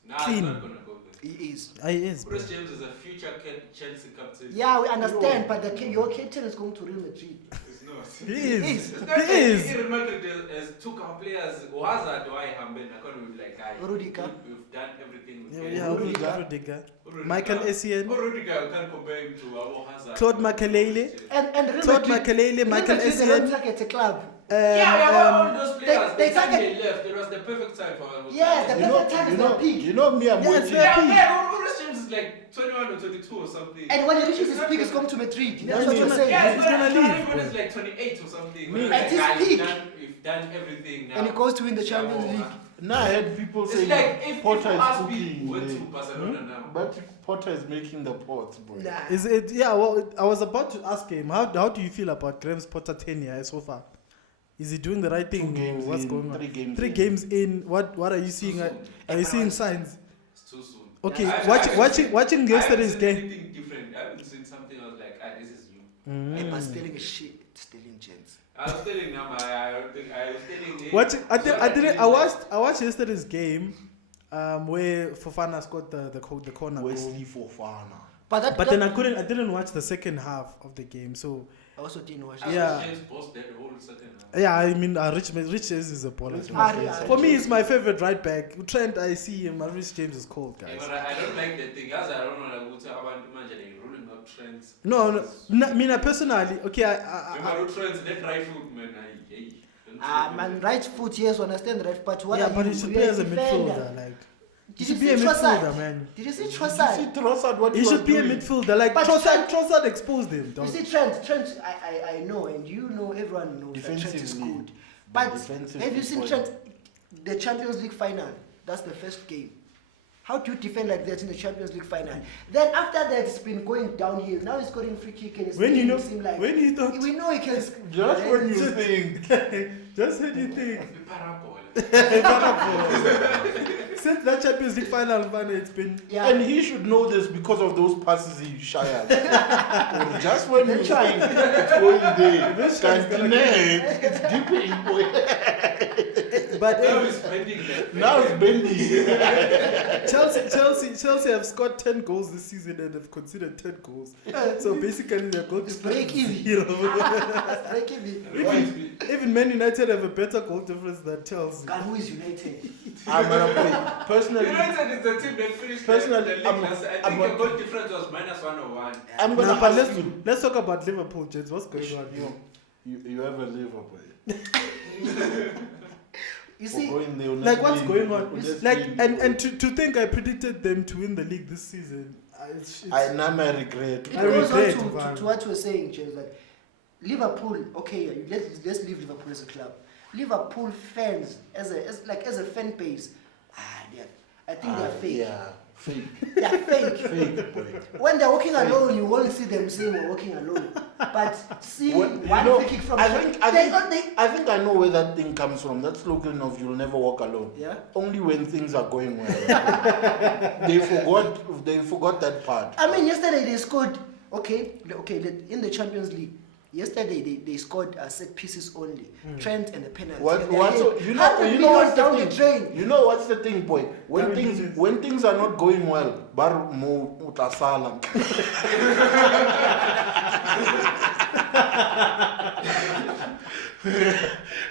Nah, Clean. he's not gonna go there. He is. He is. Reece James is a future Chelsea captain. Yeah, we understand, but your captain is going to Real Madrid. It's not. He is. is. It's He not like is. Real Madrid has took our players. Hazard, why Hamben? I can't be like, guy. Rudiger. We've done everything. We Yeah, can. yeah, Rudiger. Rudiger. Rudiger. Michael Essien. Rudiger, you can't compare him to our Hazard. Claude Makelele. And Real Claude Madrid. Makelele, Real Michael Madrid, they don't Essien. target a club. Yeah, all those players. they the time target- they left, it was the perfect time for us. Yes, the perfect time is their peak. You know me, I'm Yeah, it's waiting. their Yeah, peak. yeah, Reece James is like 21 or 22 or something. And when he reaches his not peak, he's gonna- going to Madrid. Yeah, That's what he's you're gonna- saying. Yeah, He's gonna leave, When bro. it's like 28 or something. Me- When At it's his like, peak. we've done everything now. And he goes to win the Champions League. Now I heard people It's saying like if Potter is us cooking. people went to eh. Barcelona now. But Potter is making the pots, boy. Nah. Is it? Yeah. Well, I was about to ask him. How do you feel about Graham's Potter tenure so far? Is he doing the right thing? 2 games What's in, going on? 3 games 3 in. games in. What are you seeing? soon. Are you seeing signs? It's too soon. Okay, I watching yesterday's I haven't seen game. anything different. I haven't seen something I was like, this is new. Mm. But stealing is shit. Stealing gents. I was telling them, I don't think I was telling them. Watching, I didn't watched yesterday's game, where Fofana scored the corner goal. Wesley Fofana. But But then I didn't watch the second half of the game. So I also didn't watch I it. Yeah. was James bossed that whole second half. yeah, I mean, Rich James is a baller. It's my favorite. For me, he's my favorite right back. Trent, I see him. Rich James is cold, Yeah, guys. but I don't like that thing. As I don't know, like, what's about imagine rolling up trends. No, I mean, personally, okay, I Remember trends, that right foot, man. Hey, Man, right foot, yes, understand the right, but what yeah, are but you? he should You play are as a defender. midfielder. Like, he Did should you be a see midfielder, Trossard? man. Did you see Did you Trossard? see Trossard? What He was should be a doing? midfielder. Like But Trossard exposed him. You Dog. see, Trent, I know, and you know, everyone knows that Trent is Defensively, good. But defensive have you seen point. Trent? The Champions League final, that's the first game. How do you defend like that in the Champions League final? Then after that, it's been going downhill. Now he's scoring free kick and it's When you making know, him seem like when you don't, we know he can. Just when you think. just when you think. Parabol. Since that Champions League final, man, it's been. Yeah. And he should know this because of those passes he shired. Just when you're trying, it's going there. This Guys, shot is the gonna net, it's deep in. But Now hey, he's bending that. Now it's bendy. Chelsea have scored 10 goals this season and have conceded 10 goals. So basically, their goal It's difference break is even. zero. That's breaking me. Even Man United have a better goal difference than Chelsea. God, who is United? I'm gonna play. Personally, United is the team that finished Personally, the league I'm- last. I I'm think not- the goal difference was -1 or 1. I'm gonna Nah, but ask you. let's talk about Liverpool, Jens. What's going on here? You have a Liverpool. You For see, going there, Like, what's going on? let's Like, win. and to think I predicted them to win the league this season. Now I regret. it I goes regret, on man. to what you were saying, James. Like Liverpool, okay, let's leave Liverpool as a club. Liverpool fans, as a fan base, I think they're fake. Yeah, fake. They're fake. Fake, boy. When they're walking alone, you won't see them saying we're walking alone. But seeing Well, you one know, free kick from I they think I know where that thing comes from. That slogan of "You'll never walk alone." yeah. Only when things are going well. They forgot that part. I mean, yesterday they scored. Okay, in the Champions League. Yesterday they scored set pieces only. Trent and the penalty. And they're hitting You 100 know what's million down the the thing? drain. You know what's the thing, boy? When Kevin things Vincent. when things are not going well, bar mo utasala.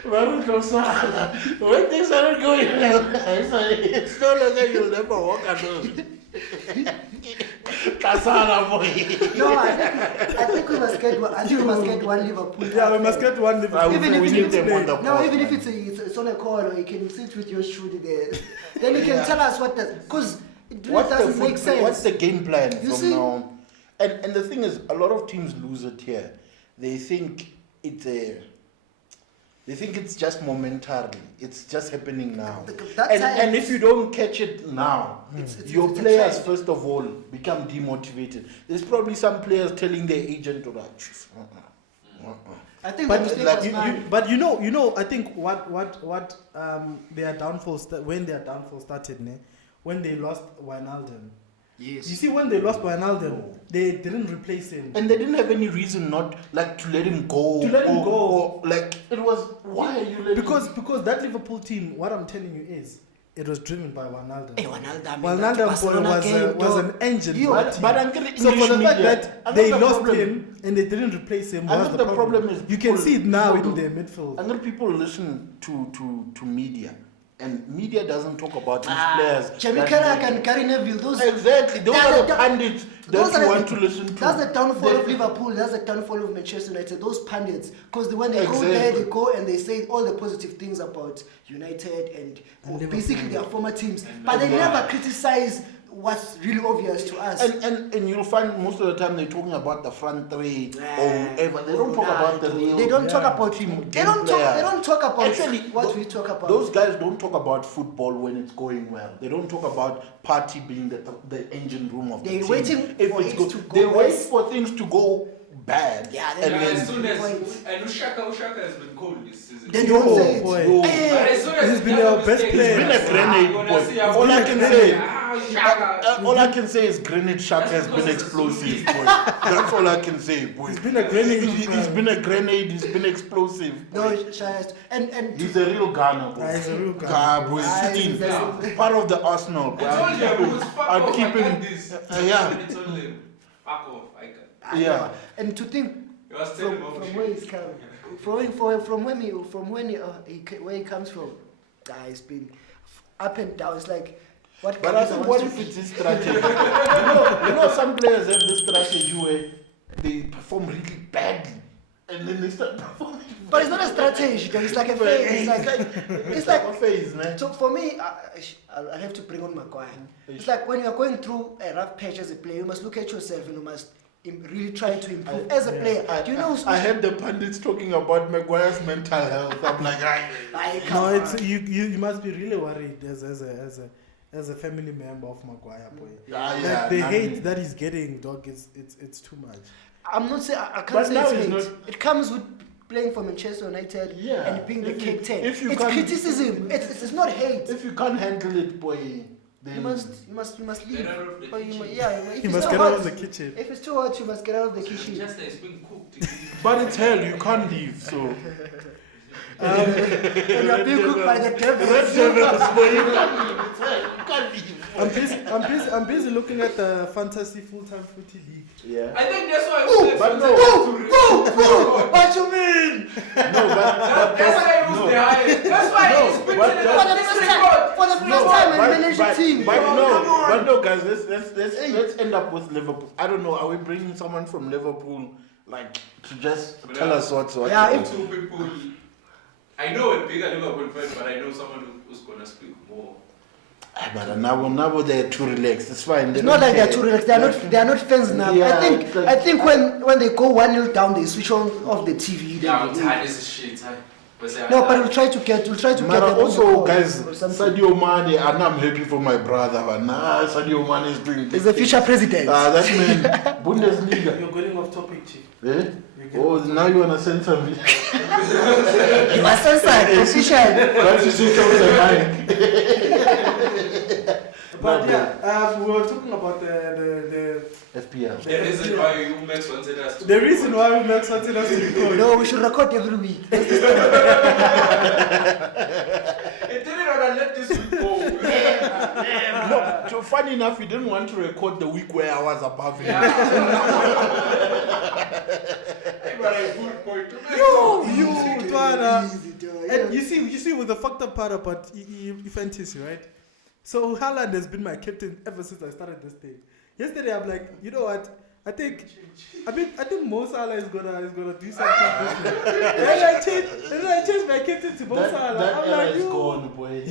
Bar utasala. When things are not going well, it's no longer you'll never walk alone. Tasala, boy. No, I think we must get one. I think we must get one Liverpool. Yeah, we must get one Liverpool. Even if we it need is them on the No, post, even if man. it's on a call or you can sit with your shoe there, then you can tell us what that because it really What's doesn't make sense. What's the game plan You from see? now on? And the thing is, a lot of teams lose it here. They think it's just momentarily. It's just happening now. That's how And it's- if you don't catch it now, It's your a players trend. first of all become demotivated. There's probably some players telling their agent to that. I think But the mistake like was mine. But you know, I think what their downfall when their downfall started, when they lost Wijnaldum. Yes. You see, when they lost Wijnaldum, they didn't replace him. And they didn't have any reason not like to let him go. To let him or- go. or, like it was why are you letting Because that Liverpool team, what I'm telling you is, it was driven by Wijnaldum. Hey, Wijnaldum in that Wijnaldum Barcelona game, was dog. an engine. You- for But, that team. but I'm getting So for English the fact media. that I they think the lost problem- him and they didn't replace him I was think the the problem. problem is You can people- see it now people in their don't- midfield. I know people listen to media, and media doesn't talk about these Ah, players. Jamie that- Carragher and Gary Neville, those Exactly, those They are are the the- pundits those that are you the- want to listen to. That's the downfall They- of Liverpool. That's the downfall of Manchester United. Those pundits, because when they go Exactly. there, they go and they say all the positive things about United and Liverpool. basically their former teams, but they never criticize what's really obvious to us. And you'll find most of the time they're talking about the front three or whoever. They don't talk Nah, about the real. They don't Yeah. talk about team They game don't talk. players. They don't talk about Actually, what we talk about. Those guys don't talk about football when it's going well. They don't talk about party being the engine room of the They're team. waiting If for it's it good, to go they wait west. for things to go bad. Yeah, and Yeah, as then soon as points. and Ushaka has been cold this season. Then you won't say it. boy. no. But as soon as He's been the our other best mistakes, player. He's been a you're grenade, gonna boy. see him All I being can a say- grenade. Shaka. All I can say is Grenade Shaka That's has been because it's a explosive, boy. That's all I can say, boy. He's been a grenade. He's been a grenade. He's been explosive. No, Boy. Shahist. And He's a real Ghana, boy. He's a real guy. Boy. Ah, He's he's a- part of the Arsenal, boy. I told you, I was fuck I'd off. keep I him- got this. yeah. It's only fuck off. I can. Yeah. And to think You was telling from him where he's coming, where he comes from, it's been up and down. It's like what. But I think what if it's his strategy? you know, some players have this strategy where they perform really badly, and then they start performing. But it's not a strategy. Though. It's like a phase. It's like a phase, man. So for me, I have to bring on Maguire. It's like when you are going through a rough patch as a player, you must look at yourself and you must really try to improve as a player. Do you know? I heard the pundits talking about Maguire's mental health. I'm like, No, it's you must be really worried as a family member of Maguire, boy. Like the hate that he's getting, dog, it's too much. I'm not saying I can't But say now it's he's hate. not- It comes with playing for Manchester United and being the captain. It's criticism. It's not hate. If you can't handle it, boy, then You must leave. Get out of the Or you kitchen. mu- yeah, if He it's must too get hot, out of the kitchen. If it's too hot, you must get out of the kitchen. Just it's been cooked. But it's hell, you can't leave, so. And you're being cooked by the devil. Red Devils, boy, you can't leave. I'm busy looking at the fantasy full-time footy league. Yeah. I think that's why. But no. What you mean? No, but That's why I use the highest. That's why No, it's been but telling that- us this record. For the first time I managed a team. But no, guys, let's end up with Liverpool. I don't know. Are we bringing someone from Liverpool, like, to just tell us what's what? Yeah, If two people, I know a bigger Liverpool fan, but I know someone who's gonna speak more. But now they're too relaxed. It's fine. It's not like they're too relaxed. They are not fans now. Yeah, I think when they go 1-0 down, they switch on off the TV. Yeah, Then I'm they tired. This is shit. no, but we'll try to get But them on the also, call guys, or something. Sadio Mane, and I'm happy for my brother, but Sadio Mane is doing He's the future president. That man, Bundesliga. You're going off topic, chief. Eh? Oh, now you wanna send some You are censored, official. That's the switch off the mic. But yeah, we were talking about the FPL. The reason why you Max wanted us to. the reason why we Max wanted us to record. No, we should record every week. It didn't want to let this week go. No, so funny enough, you didn't want to record the week where I was above him. But I good point to make You, Twana. Easy, dude. And you see, with the fucked up part about fantasy, right? So Haaland has been my captain ever since I started this thing. Yesterday, I'm like, you know what? I think Mo Salah is gonna do something different. And then I changed my captain to Mo Salah. That I'm era like, is gone, boy.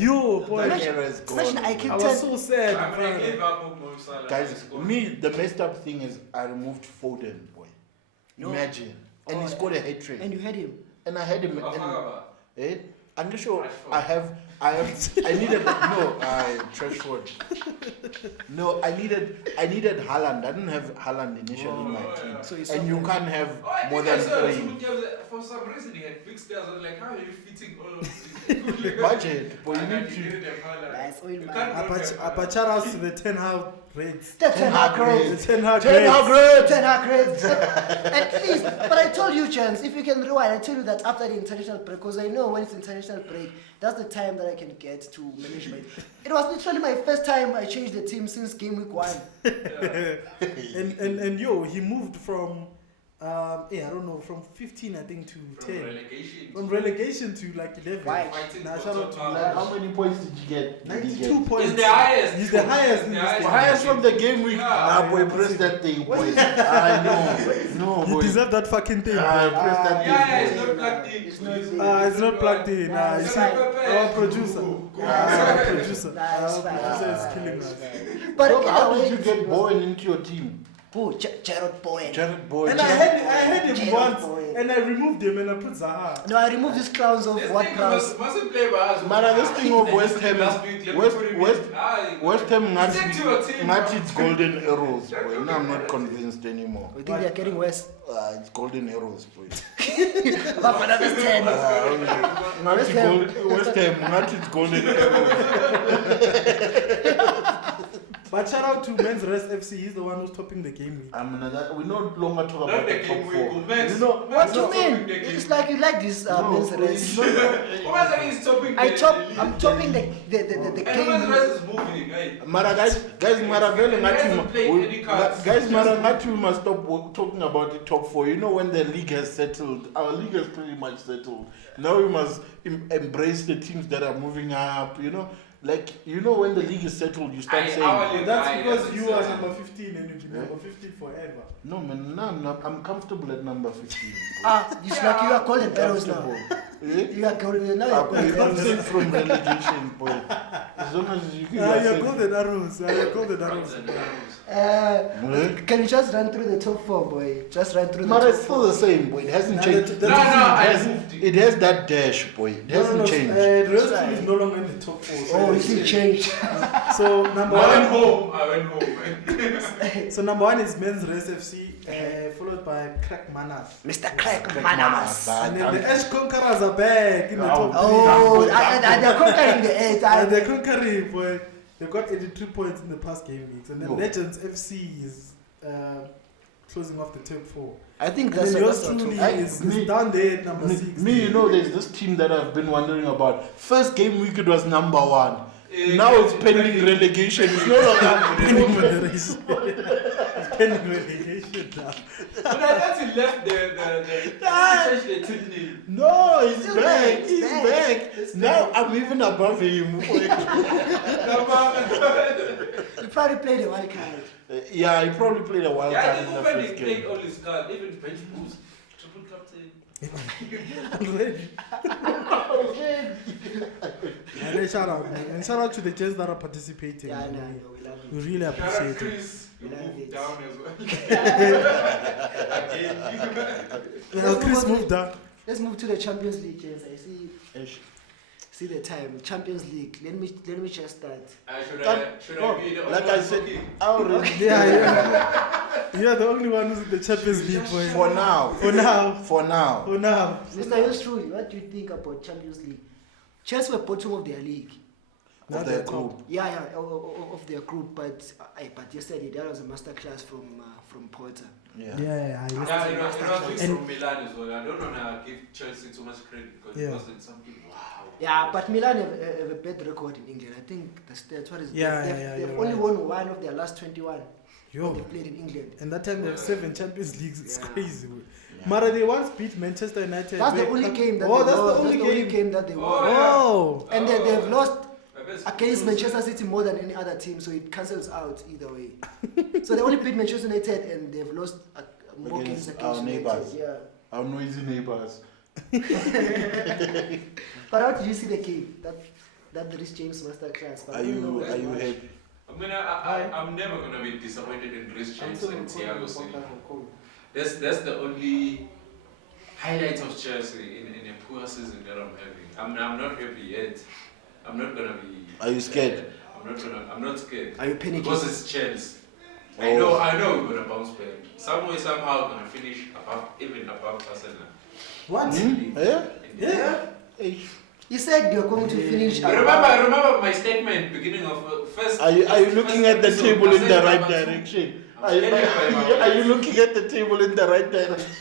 boy. That era is gone. Imagine I boy. can I was so sad. I man. gave up on Mo Salah. Guys, me, the messed up thing is I removed Foden, boy. No. Imagine. And Oh, he scored a hat trick. And you had him. And I had him. Afagaba. I'm not sure. Rashford. I needed Trashford. No, I needed Haaland. I didn't have Haaland initially in my team. So you And you can't have Oh, I more think than I saw three. for some reason he had big stairs. I was like, how are you fitting all of this? Budget, but you And need then to. didn't have Haaland. Nice, oil You man. can't not have Haaland. Shout out to the Ten Hag Reds. The Ten Hag The Reds. Ten Hag Ten Hag Reds. Reds. Ten Hag Reds. At least, but I told you, Chance, if you can rewind, I tell you that after the international break, because I know when it's international break, that's the time that I can get to manage my. It was literally my first time I changed the team since game week 1. And he moved from I don't know, from 15 I think to From 10. relegation. From relegation to like 11. Why? Fighting Nah, for shout out to top Like, half. how many points did you get? 92 points. He's the highest. He's the highest in The this highest. game. Highest from the game week. Yeah. Boy, press that thing, boy. I know. No, You boy. deserve that fucking thing. Press that Yeah, it's thing, boy. not plugged in. It's not in. It's not plugged in. You see, our producer. Our producer. Nah, it's Our fine. producer is killing us. But So how either did you way, get Bowen into your team? Who? Jared Bowen. Jared Bowen. And I had him Jared once, Bowen. and I removed him and I put Zaha. No, I removed these clowns of what price? Mustn't play by us. Man, this thing of West Ham, Last week, let me West put him in. West Ham Stick to your team, Ngati bro. it's golden arrows, boy. Now I'm not convinced anymore. We think they're getting worse. It's golden arrows, boy. But for another 10. Ngati West Ham, Ngati it's golden arrows. But shout out to Men's Rest FC. He's the one who's topping the game week. We no longer talk Not about the the top game we four. go next. You know, What do you mean? It's like you like this men's race. He's topping I'm topping the and game. Men's Rest is moving. Hey. Mara guys, Mara Vele And he hasn't played any Ngati, cards. guys, Mara Ngati, we must stop talking about the top four. You know, when the league has settled, our league has pretty much settled. Now we must embrace the teams that are moving up. You know, like when the league is settled, you start saying, our That's league, because you are are number 15 and you've been number 15 forever. no man, I'm comfortable at number 15. It's like you are golden arrows now. Comfortable. Eh? You are golden now. You're golden I'm arrows. safe from relegation, boy. As long as you can. You're golden arrows. You're golden arrows. Can you just run through the top four, boy? Just run through the But top it's still the same, boy. It hasn't Nah, changed. the- No, I it, moved it. it has that dash, boy. It hasn't changed. The Real Team is no longer in the top 4. So, Oh, you see change. so number I went one. home. So number one is Men's Rest FC, followed by Crack Manas. Mr. Crack Crack Manas. And then the Ash Conquerors are back in the top 3. Oh, they're conquering the eight. And they're conquering, boy. They got 83 points in the past game weeks. And then No. Legends FC is closing off the top 4. I think And that's then yours not truly too is down there at number 6. Me, you know, there's this team that I've been wondering about. First game week, it was number 1. Now it's pending relegation. It's no longer. Pending relegation. It's pending relegation now. But I thought he left the changed the team name. No, he's Still back. back, He's back. back. Now I'm even above him. You probably played the wild card. Yeah, he probably played a wild Yeah, I card in think the when he first played game. all his cards, even bench moves, triple captain. And then shout out, man. And shout out to the gents that are participating. Yeah, man. no, we love We you. really Shout out appreciate it. Chris, you Yeah, moved it's- down as well. Yeah, Chris moved down. Let's move to the Champions League, gents. I see Ish. the time. Champions League. Let me just start. Should I Oh, be the like only I one said, talking? I already. Yeah. You're the only one who's in the Champions League, boy. For now. For now. For now. For now. Mr. Yostrui, what do you think about Champions League? Chelsea were bottom of their league. Now Of they're their group. Yeah, of their group. But yesterday that was a masterclass from Porter. Yeah. Yeah, It was big And- from Milan as well. I don't want to give Chelsea too much credit because Yeah. it wasn't something. Wow. Yeah, but Milan have a bad record in England. I think the stats. What is it? Yeah, They've you're only right. won one of their last 21 when Yo. they played in England. And that time they have 7 Champions Leagues. It's Yeah. crazy, boy. Yeah. Mara, they once beat Manchester United. That's the Wait, only game that oh, they that's won. the only game. that they won. Oh. And they've lost Against against Manchester City more than any other team, so it cancels out either way. So they only beat Manchester United and they've lost more games Against against our United. neighbours. Yeah. Our noisy neighbors. But how did you see the game? That Rhys James masterclass. But Are I don't know you whether happy? watched. I'm never going to be disappointed in Rhys I'm James still and recording Thiago the Silva. podcast I'm calling. That's the only highlight of Chelsea in a poor season that I'm having. I'm not happy yet. I'm not gonna be. Are you scared? I'm not scared. Are you panicking? Because it's Chelsea. Oh. I know we're gonna bounce back. Some way, somehow, gonna finish even above Arsenal. What? Yeah? Yeah. Hey. You said you're going to finish. Remember my statement beginning of first. Are you looking at the episode, table I in said the right number 2. direction? I'm standing by my Are you looking at the table in the right direction?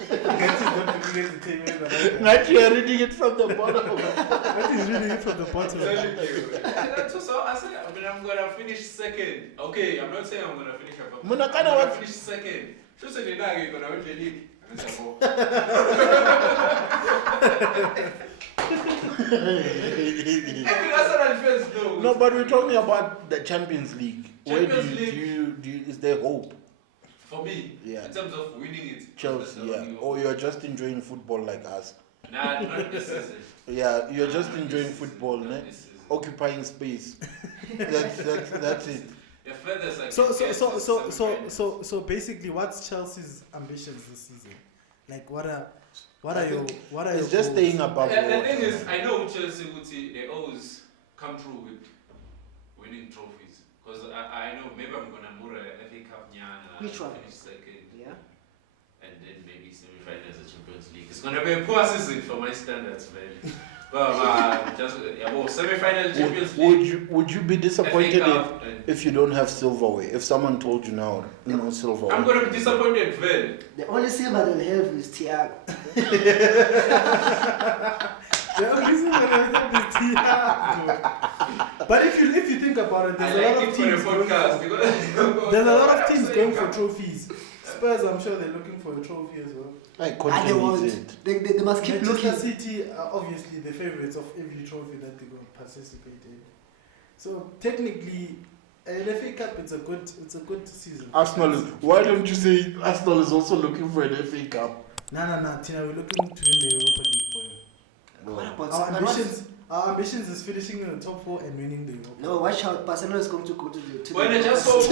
Not you are reading it from the bottom. That is reading it from the bottom. Telling you. So I said, I'm gonna finish second. Okay, I'm not saying I'm gonna finish above. Muna I'm kana gonna what- finish second. Who said you're gonna win the league? Even Arsenal fans know. No, but we're talking about the Champions League. Where Champions do you is there hope? For me, Yeah. in terms of winning it. Chelsea, yeah. Or you're just enjoying football like us. Nah, not this season. Yeah, you're just Not enjoying this season. football, Not ne? this season. Occupying space. That's it. The furthest I So can so get so is so so semi-finals. so basically, what's Chelsea's ambitions this season? Like, what are I your think what are your It's just goals? staying above The water. thing is, I know Chelsea would see they always come through with winning trophies. Because I know maybe I'm gonna move a FA Cup nyana, Which one? finish second, Yeah. and then maybe semi-finals of Champions League. It's gonna be a poor season for my standards, man. But just semi-final Champions League. Would you be disappointed FA Cup, and if you don't have silverware? If someone told you now, no silverware. I'm gonna be disappointed, man. The only silver they'll have is Thiago. The only reason why I have is Thiago. But if you think about it, there's a lot of teams. There's a lot of teams going for trophies. Spurs, I'm sure they're looking for a trophy as well. Like And they continue want. it. They must keep Manchester looking. City are obviously the favourites of every trophy that they're going to participate in. So technically, an FA Cup it's a good season. Arsenal is. Why don't you say Arsenal is also looking for an FA Cup? No, Tina, we're looking to win the Europa League. Boy. What about Our ambitions is finishing in the top 4 and winning the Europa. No, watch out. Barcelona is going to go to the. When I just hope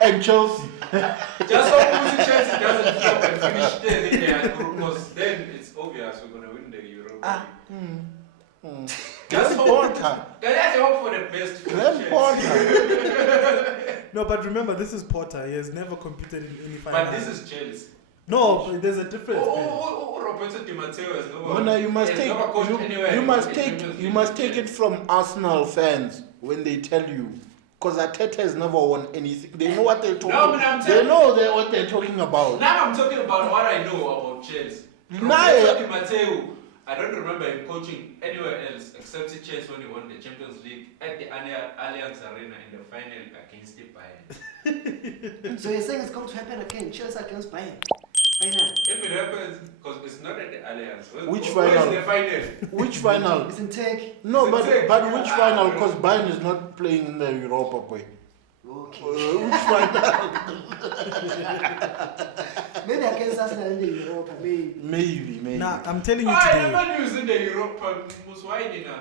And Chelsea. Chelsea doesn't flop and finish third in their group, because then it's obvious we're gonna win the Europa League. Just Graham hope. Potter. Let's hope for the best. For Graham Chelsea. Potter. No, but remember, this is Potter. He has never competed in any final. But this is Chelsea. No, but there's a difference. man. Roberto Di Matteo has never. Mona, you must has take never coached anywhere in the Champions you must League. take it from Arsenal fans when they tell you, because Arteta has never won anything. They know what they're talking. No, but I'm they telling- know what they're talking about. Now I'm talking about what I know about Chelsea. Nah, Roberto Di Matteo, I don't remember him coaching anywhere else except Chelsea when he won the Champions League at the Allianz Arena in the final against the Bayern. So you're saying it's going to happen again? Chelsea against Bayern. Final. If it happens, because it's not at the Allianz. Which Where's final? the final? Which final? It's in Turkey. No, It's a but tech. which final? Because Bayern is not playing in the Europa boy. Okay. Which final? Maybe against Arsenal in the Europa. Maybe. Nah, I'm telling you I'm today. not using the Europa. Muswaini now.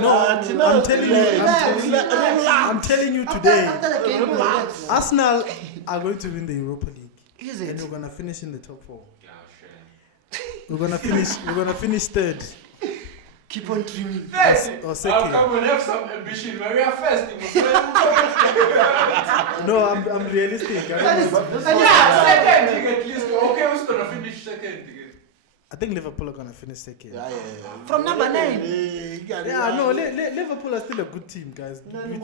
No, I'm telling you. Relax. I'm telling you today. After the game, relax. Arsenal are going to win the Europa League, Is and it? we're gonna finish in the top 4. Yeah, sure. We're gonna finish third Keep on dreaming. or I'll second. come and have some ambition. When we are first, No, I'm realistic. second at least. Okay, who's gonna finish second? I think Liverpool are gonna finish second. Yeah. From number 9. Yeah, no, Liverpool are still a good team, guys. We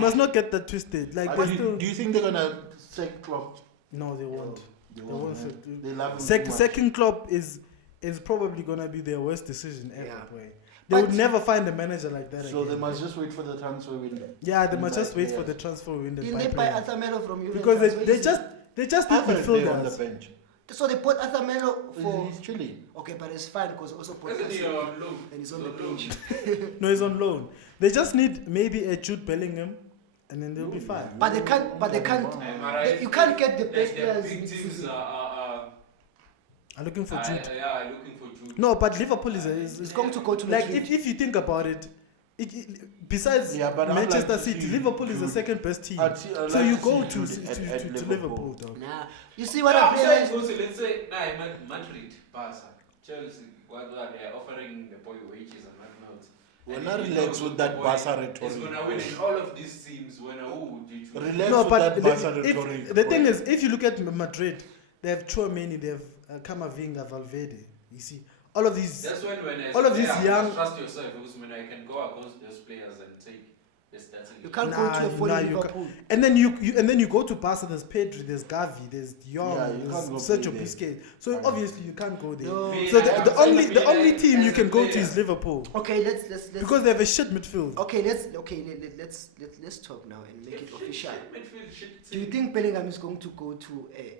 must not get that twisted. Like they still. Do you think they're gonna sack Klopp? No, they won't. They won't won't. sack- They love him too much. Second Klopp is probably gonna be their worst decision ever. Yeah. Boy. They But- would never find a manager like that So again. they must just wait for the transfer window. Yeah, they and must buy just wait for players. the transfer window. Didn't buy they buy players. Athamelo from Juventus? Because Where they is just need Haven't they on the midfielders. bench? he? So they put Athamelo for. He's chilling. Okay, but it's fine because also put. Isn't he on loan? And he's on the loan. bench. No, he's on loan. They just need maybe a Jude Bellingham, and then they'll be fine. But they can't. But they can't. You can't get the best players. Big in teams season. I'm looking for Jude. looking for Jude. No, but Liverpool is It's going to go to like Madrid. if you think about it, besides Yeah, but I'd Manchester like to City, see Liverpool is the Jude. second best team. I'd So like you to go see to Jude to at Liverpool, dog. Nah. You see what I'm I'm saying, saying? also, let's say, Madrid, Barca, Chelsea, what they are offering the boy wages and whatnot. We're And not he relaxed knows with the that boy Barca is rhetoric. gonna win in all of these teams. When who did you? Relax No, with but that Barca rhetoric. the thing boy. is, if you look at Madrid, they have Chouameni, they have Camavinga, Valverde. You see, all of these. That's when I all of say, these yeah, young- trust yourself, because when I can go against those players and take the starting. You can't Nah, go to a full nah, you Liverpool. And then you go to Barca. There's Pedri, there's Gavi, there's De Jong, Yeah, you there's can't go Sergio play there. Busquets. So Right. obviously you can't go there. No. So the only team you can go to is Liverpool Okay, let's because they have a shit midfield. Okay, let's talk now and make it official. Midfield shit. Do you think Bellingham is going to go to a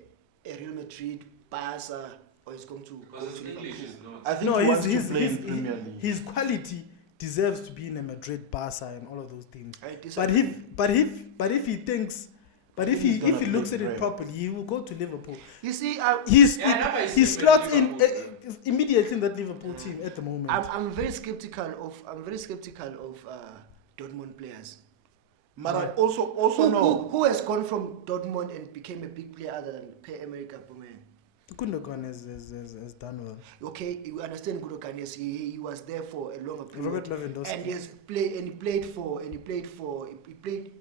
Real Madrid, Barca, or is going to go Because to his English Liverpool? is not. I think No, he his wants to play in his, Premier League. his quality deserves to be in a Madrid, Barca, and all of those teams. I But disagree. if he thinks, but if He's he gonna looks play at it great. properly, he will go to Liverpool. You see, He slots in immediately in that Liverpool team at the moment. I'm very skeptical of Dortmund players. But I also know. Who has gone from Dortmund and became a big player other than America, man? Gundogan has done well. Okay, you understand Gundogan? Yes, he was there for a longer period. Robert Lewandowski. And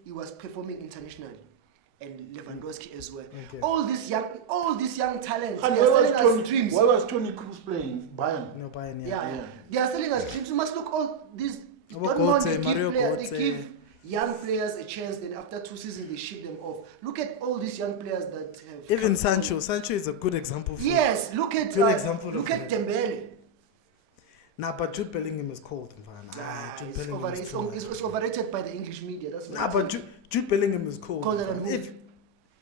he was performing internationally. And Lewandowski as well. Okay. All these young talents. And They are selling us dreams. why was Tony Kroos playing Bayern? No, Bayern, Yeah. Yeah. They are selling us dreams. You must look all these. About Dortmund, Götze, Mario they Götze. give young players a chance. Then after 2 seasons, they ship them off. Look at all these young players that have. Even come Sancho. through. Sancho is a good example. For Yes, look at Good example look of at that. Dembele. Nah, but Jude Bellingham is cold, man. Jude It's Bellingham is too much. it's overrated by the English media. That's what Nah, I'm but saying. Jude Bellingham is cold. Colder than man. who?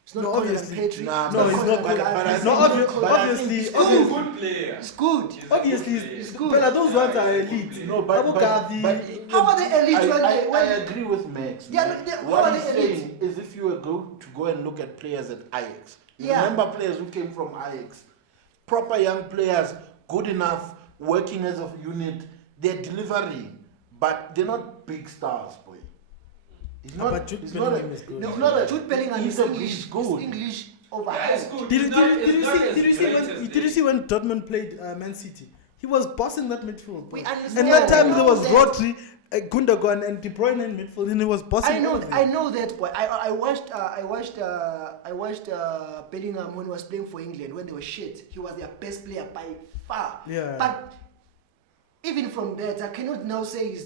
It's not No, colder than obviously. Pedri. Nah, No, it's he's colder not than good. Gavi. But I It's No, not obvi- colder. obviously, He's a obviously, good player. It's good. He's a obviously, good player. It's good. But those ones are he's a good elite. player. No, Abu Gavi. How are they elite when I when- agree with Max. They are- man. they- how What are he's they elite? saying is if you were to go and look at players at Ajax, you Yeah. remember players who came from Ajax, proper young players, good enough, working as a unit, they're delivering, but they're not big stars, boy. He's not. But Jude he's not Bellingham a, is good. he's not a, Jude Bellingham he's is a English. big goal. Is English Yeah, overhyped. it's good. Did It's not- you it's see not as when great as Dortmund played Man City? He was bossing that midfield. We bro. understand And that time there was that. Rodri, Gundogan, and De Bruyne in midfield, and he was bossing. I know, all of them. I know that, boy. I watched Bellingham when he was playing for England when they were shit. He was their best player by far. Yeah. But even from that, I cannot now say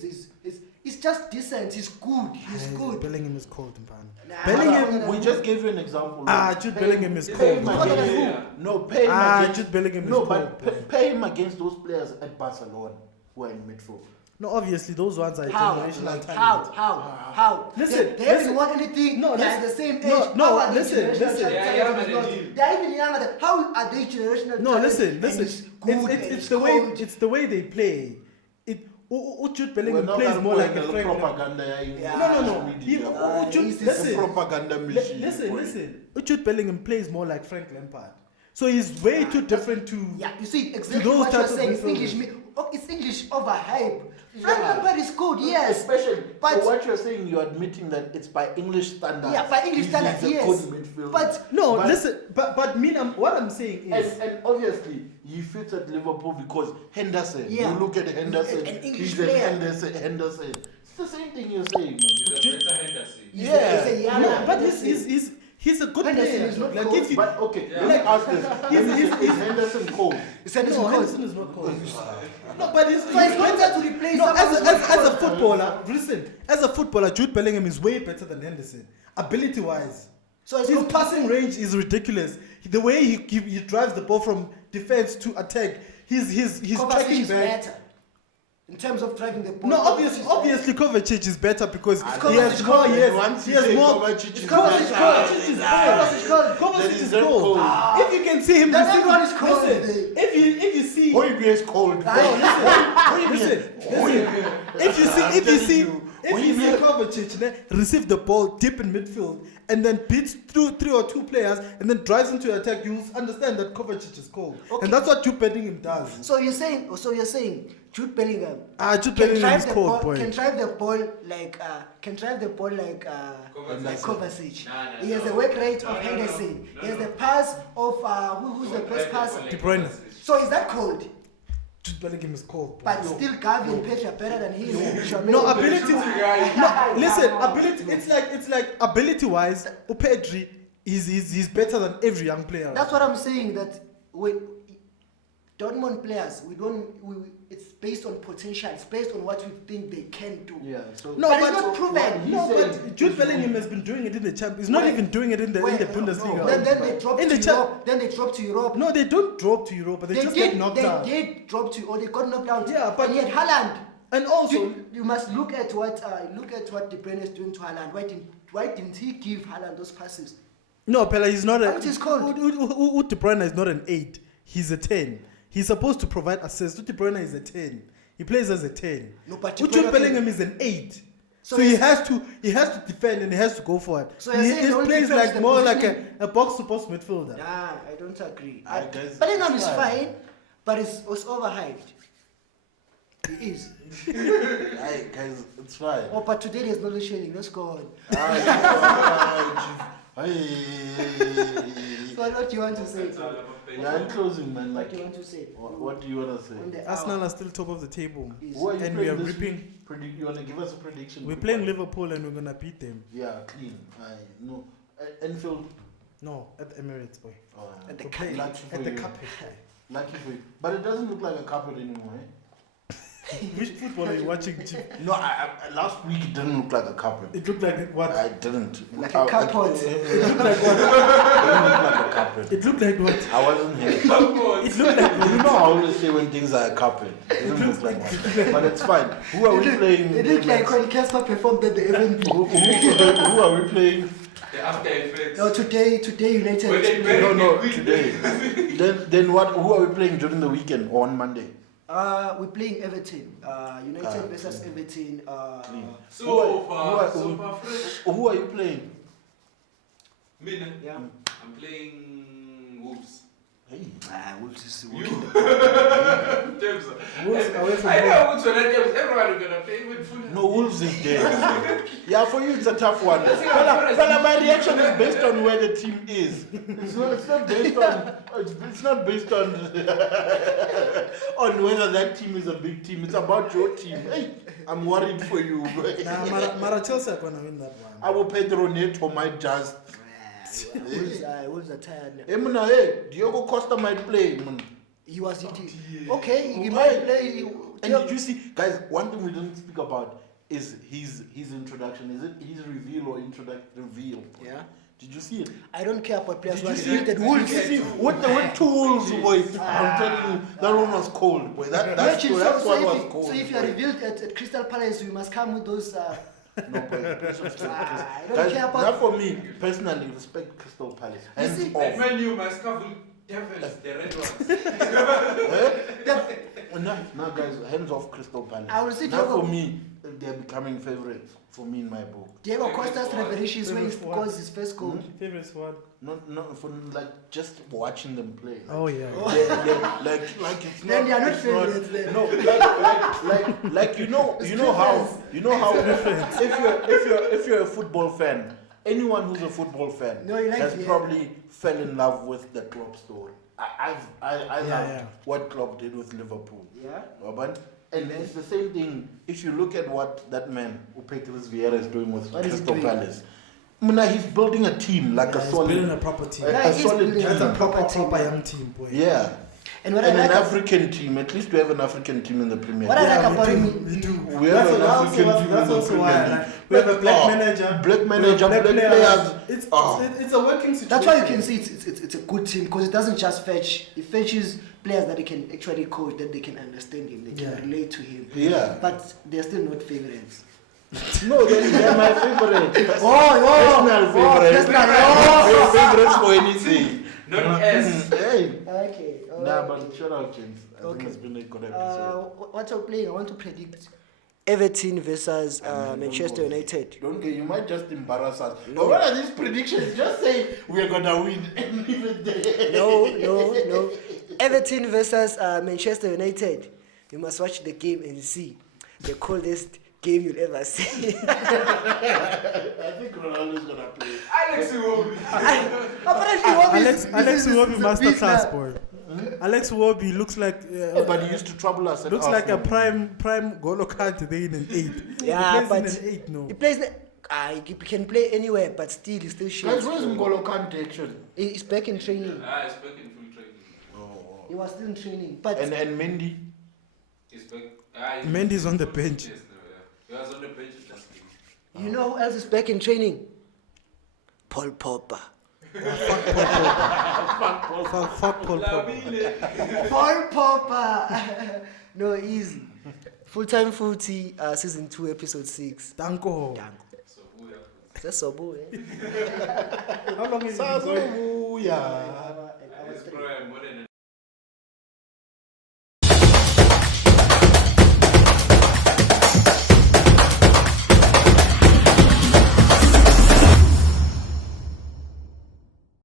he's just decent. He's good. He's good. Bellingham is cold, man. Nah, Bellingham. We just gave you an example. Jude Bellingham is He's Pay a him cold. good Colder than against, who? no, pay him against. Jude Bellingham is No, cold. but bro. pay him against those players at Barcelona who are in midfield. No, obviously those ones are How? generational Like, talent. how? Listen, they haven't listen. won anything. No, they're listen. the same age. No, no, How are they listen, generational listen. talent? They are younger than Not- him. They're even younger than. How are they generational No, talent? listen. And It's good and it's the way cold. it's the way they play. Jude Bellingham We're not plays gonna more go like into a the Frank. propaganda. in Yeah. No. social media. Jude, he's The listen, propaganda machine. boy. listen. Jude Bellingham plays more like Frank Lampard. So he's way too different to. Yeah, you see exactly those what you're types of saying. It's midfielders. English. It's English overhype. Yeah. Frank Lampard is good, yes. Especially, But- so what you're saying, you're admitting that it's by English standards. Yeah, by English He's standards, a yes. good midfielder. But No, But- listen. But what I'm saying is. And obviously, he fits at Liverpool because Henderson. Yeah. You look at Henderson. An English He's a player. Henderson. It's the same thing you're saying. He's a better Henderson. Yeah. He's a young No, man. but he's a good Henderson player. is not Like cold, if you, But okay, Yeah. let me ask this. He's- Is Henderson cold? He said it's no, cold. Henderson is not cold. No, but he's So it's better to replace No, someone as who's not a cold. footballer, listen, as a footballer, Jude Bellingham is way better than Henderson, ability-wise. So it's His not passing range is ridiculous. The way he drives the ball from defense to attack, he's Kovacic tracking is back. better in terms of driving the ball. No, Kovacic obviously Kovacic is better because he Kovacic has is more. cold. Once He you has say more. Kovacic is Kovacic better, is Kovacic cold. Kovacic That is is not cold. cold. If you can see him, Then receive- everyone is cold. Listen, if you see, Hoybier is cold. listen, if you see Kovacic receive the ball deep in midfield and then beats through 3 or 2 players and then drives into attack, you'll understand that Kovacic is cold, Okay. and that's what Jude Bellingham does. So you're saying Jude Bellingham Jude can Bellingham drive is the cold, ball, boy. can drive the ball like Kovacic. He has the work rate of Henderson. He has the pass of who's the best passer. De Bruyne. So is that cold? Jude Bellingham is cold, boy. But still Gavi and Pedri are better than him. No ability. No, listen, ability. It's like ability-wise, Pedri he's better than every young player. That's what I'm saying. That when Dortmund players, it's based on potential. It's based on what we think they can do. Yeah, so No, But but it's not proven. No, He said but Jude Bellingham has been doing it in the Champions. He's not Where? even doing it in the Bundesliga. Then they drop In to the cha- Europe. Then they drop to Europe. No, they don't drop to Europe, but they just get knocked out. They did drop to, or they got knocked out. Yeah, but- and yet Haaland. And also, You must look at what De Bruyne is doing to Haaland. Why didn't he give Haaland those passes? no, Pella, he's not a. Which is cold. De Bruyne is not an 8. He's a 10. He's supposed to provide assists. De Bruyne is a 10. He plays as a 10. No, but De Jude Bruyne Bellingham can- is an 8. So So he he's- has to defend and he has to go for it. So you're he saying the only plays difference is like the more like positioning? a box-to-box midfielder. Nah, I don't agree. I guess Bellingham it's is fine. fine, but it's overhyped. He is. Hey, guys, it's fine. Oh, but today there's no load shedding. Let's go on. Hey. So what do you want to say? Yeah, I'm closing, man. What Like, do you want to say? what do you want to say? On the Arsenal hour are still top of the table. is- Who are you And we playing are this ripping. week? You want to give us a prediction? We're playing Liverpool and we're gonna beat them. Yeah, clean. I know. Enfield. No, at the Emirates, boy. At the We're cup. playing Lucky for at the you. cup. Lucky for you. But it doesn't look like a carpet anymore, eh? Which football are you watching, Chief? No, last week it didn't look like a carpet. It looked like what? I didn't. Like a carpet. It looked like what? It didn't look like a carpet. It looked like what? I wasn't here. It looked like You know I always say when things are a carpet. It doesn't look like one. But it's fine. Who are we playing? It looked like when Casper performed at the event. Who are we playing? The after effects. No, today United. When they bury No, the queen. today. Then what? Who are we playing during the weekend or on Monday? We're playing Everton. United versus Everton. Clean. So far fresh. Who are you playing? Me, Yeah. I'm playing Wolves. Hey. Wolves is You? working. James. Wolves away from I home. know Wolves when I James. Everyone is gonna play even Fulham. No, Wolves is there. Yeah, for you it's a tough one. Let's see how But my reaction is based on where the team is. It's not based on. It's not based on on whether that team is a big team. It's about your team. Hey, I'm worried for you. Nah, Mara Chelsea are gonna win that one. Our Pedro Neto might just. Wolves are tired. Hey, man, hey, Diogo Costa might play. Man. He was it. Okay, he Okay. might play. And did you see, guys? One thing we didn't speak about is his introduction. Is it his reveal or reveal? Yeah. Did you see it? I don't care about players Did who are you see selected. it? Wolves. Did you see with two wolves, boy? I'm telling you, that one was cold, boy. That's Imagine, that's what was if, cold. so if you are revealed at Crystal Palace, you must come with those. No, boy. Respect. I don't Guys, care about- that for me personally, respect Crystal Palace. You Hands see- And off. when you must cover Devils, the red ones. Now, guys, hands off Crystal Palace. I will say now Diego- for me, they're becoming favorites for me in my book. Diego Costa's revelation is when he Favorite squad. scores his first goal. Favorite squad? Not for like just watching them play. Oh yeah. Like it's not. Then they are not it's favorites then. No, like you know how if you're a football fan, anyone who's a football fan No, you like has the- probably fell in love with the Klopp story. I love yeah. what Klopp did with Liverpool. Yeah. But and it's the same thing if you look at what that man Petros Vieira is doing with What is he Crystal doing? Palace. Muna, he's building a team like a He's solid. building a proper team. Yeah, a he's solid building team. a That's a proper team. young team, boy. Yeah. And what And I an like, African team. At least we have an African team in the Premier what League. I like Yeah, about we him, do. We do. We have an That's African also, team that's in the also why Premier like, League. we have a black Oh, manager. black we have manager, black players. It's, Oh. it's a working situation. that's why you can see it's a good team because it doesn't just fetch. It fetches players that they can actually coach, that they can understand him, they can Yeah. relate to him. Yeah. But they're still not favorites. No, they're my favorite. Oh, Personal favorite. personal, They're favorites for anything. Not S. Hey. Okay. Nah, but shout out, James. I Okay. think it's been a good episode. What I'm playing, I want to predict Everton versus Manchester United. Don't get, you might just embarrass us. But what are these predictions? Just say we're gonna win and leave it there. No. Everton versus Manchester United. You must watch the game and see the coldest game you'll ever see. I think Ronaldo's gonna play. Alex Iwobi. Apparently, Alex Iwobi is a beast masterclass, now. boy. Alex Iwobi looks like But he used to trouble us. at looks like a Arsenal. prime Golo Kante there in an 8. Yeah, he plays but in an 8 no. he plays. He can play anywhere, but still, he still Guys, shoots. where's N'Golo Kante actually? He's back in training. He's back in full training. Oh. He was still in training, but And Mendy. He's back. Mendy's on the bench. Yes, no, yeah. He was on the bench last week. you know who else is back in training? Paul Popper. Fuck Paul Pogba. Labile. Paul Popper. No, easy. Full-time footy, season 2, episode 6. Danko. So who ya? That's so boy. How long is it been going? Sazobuya.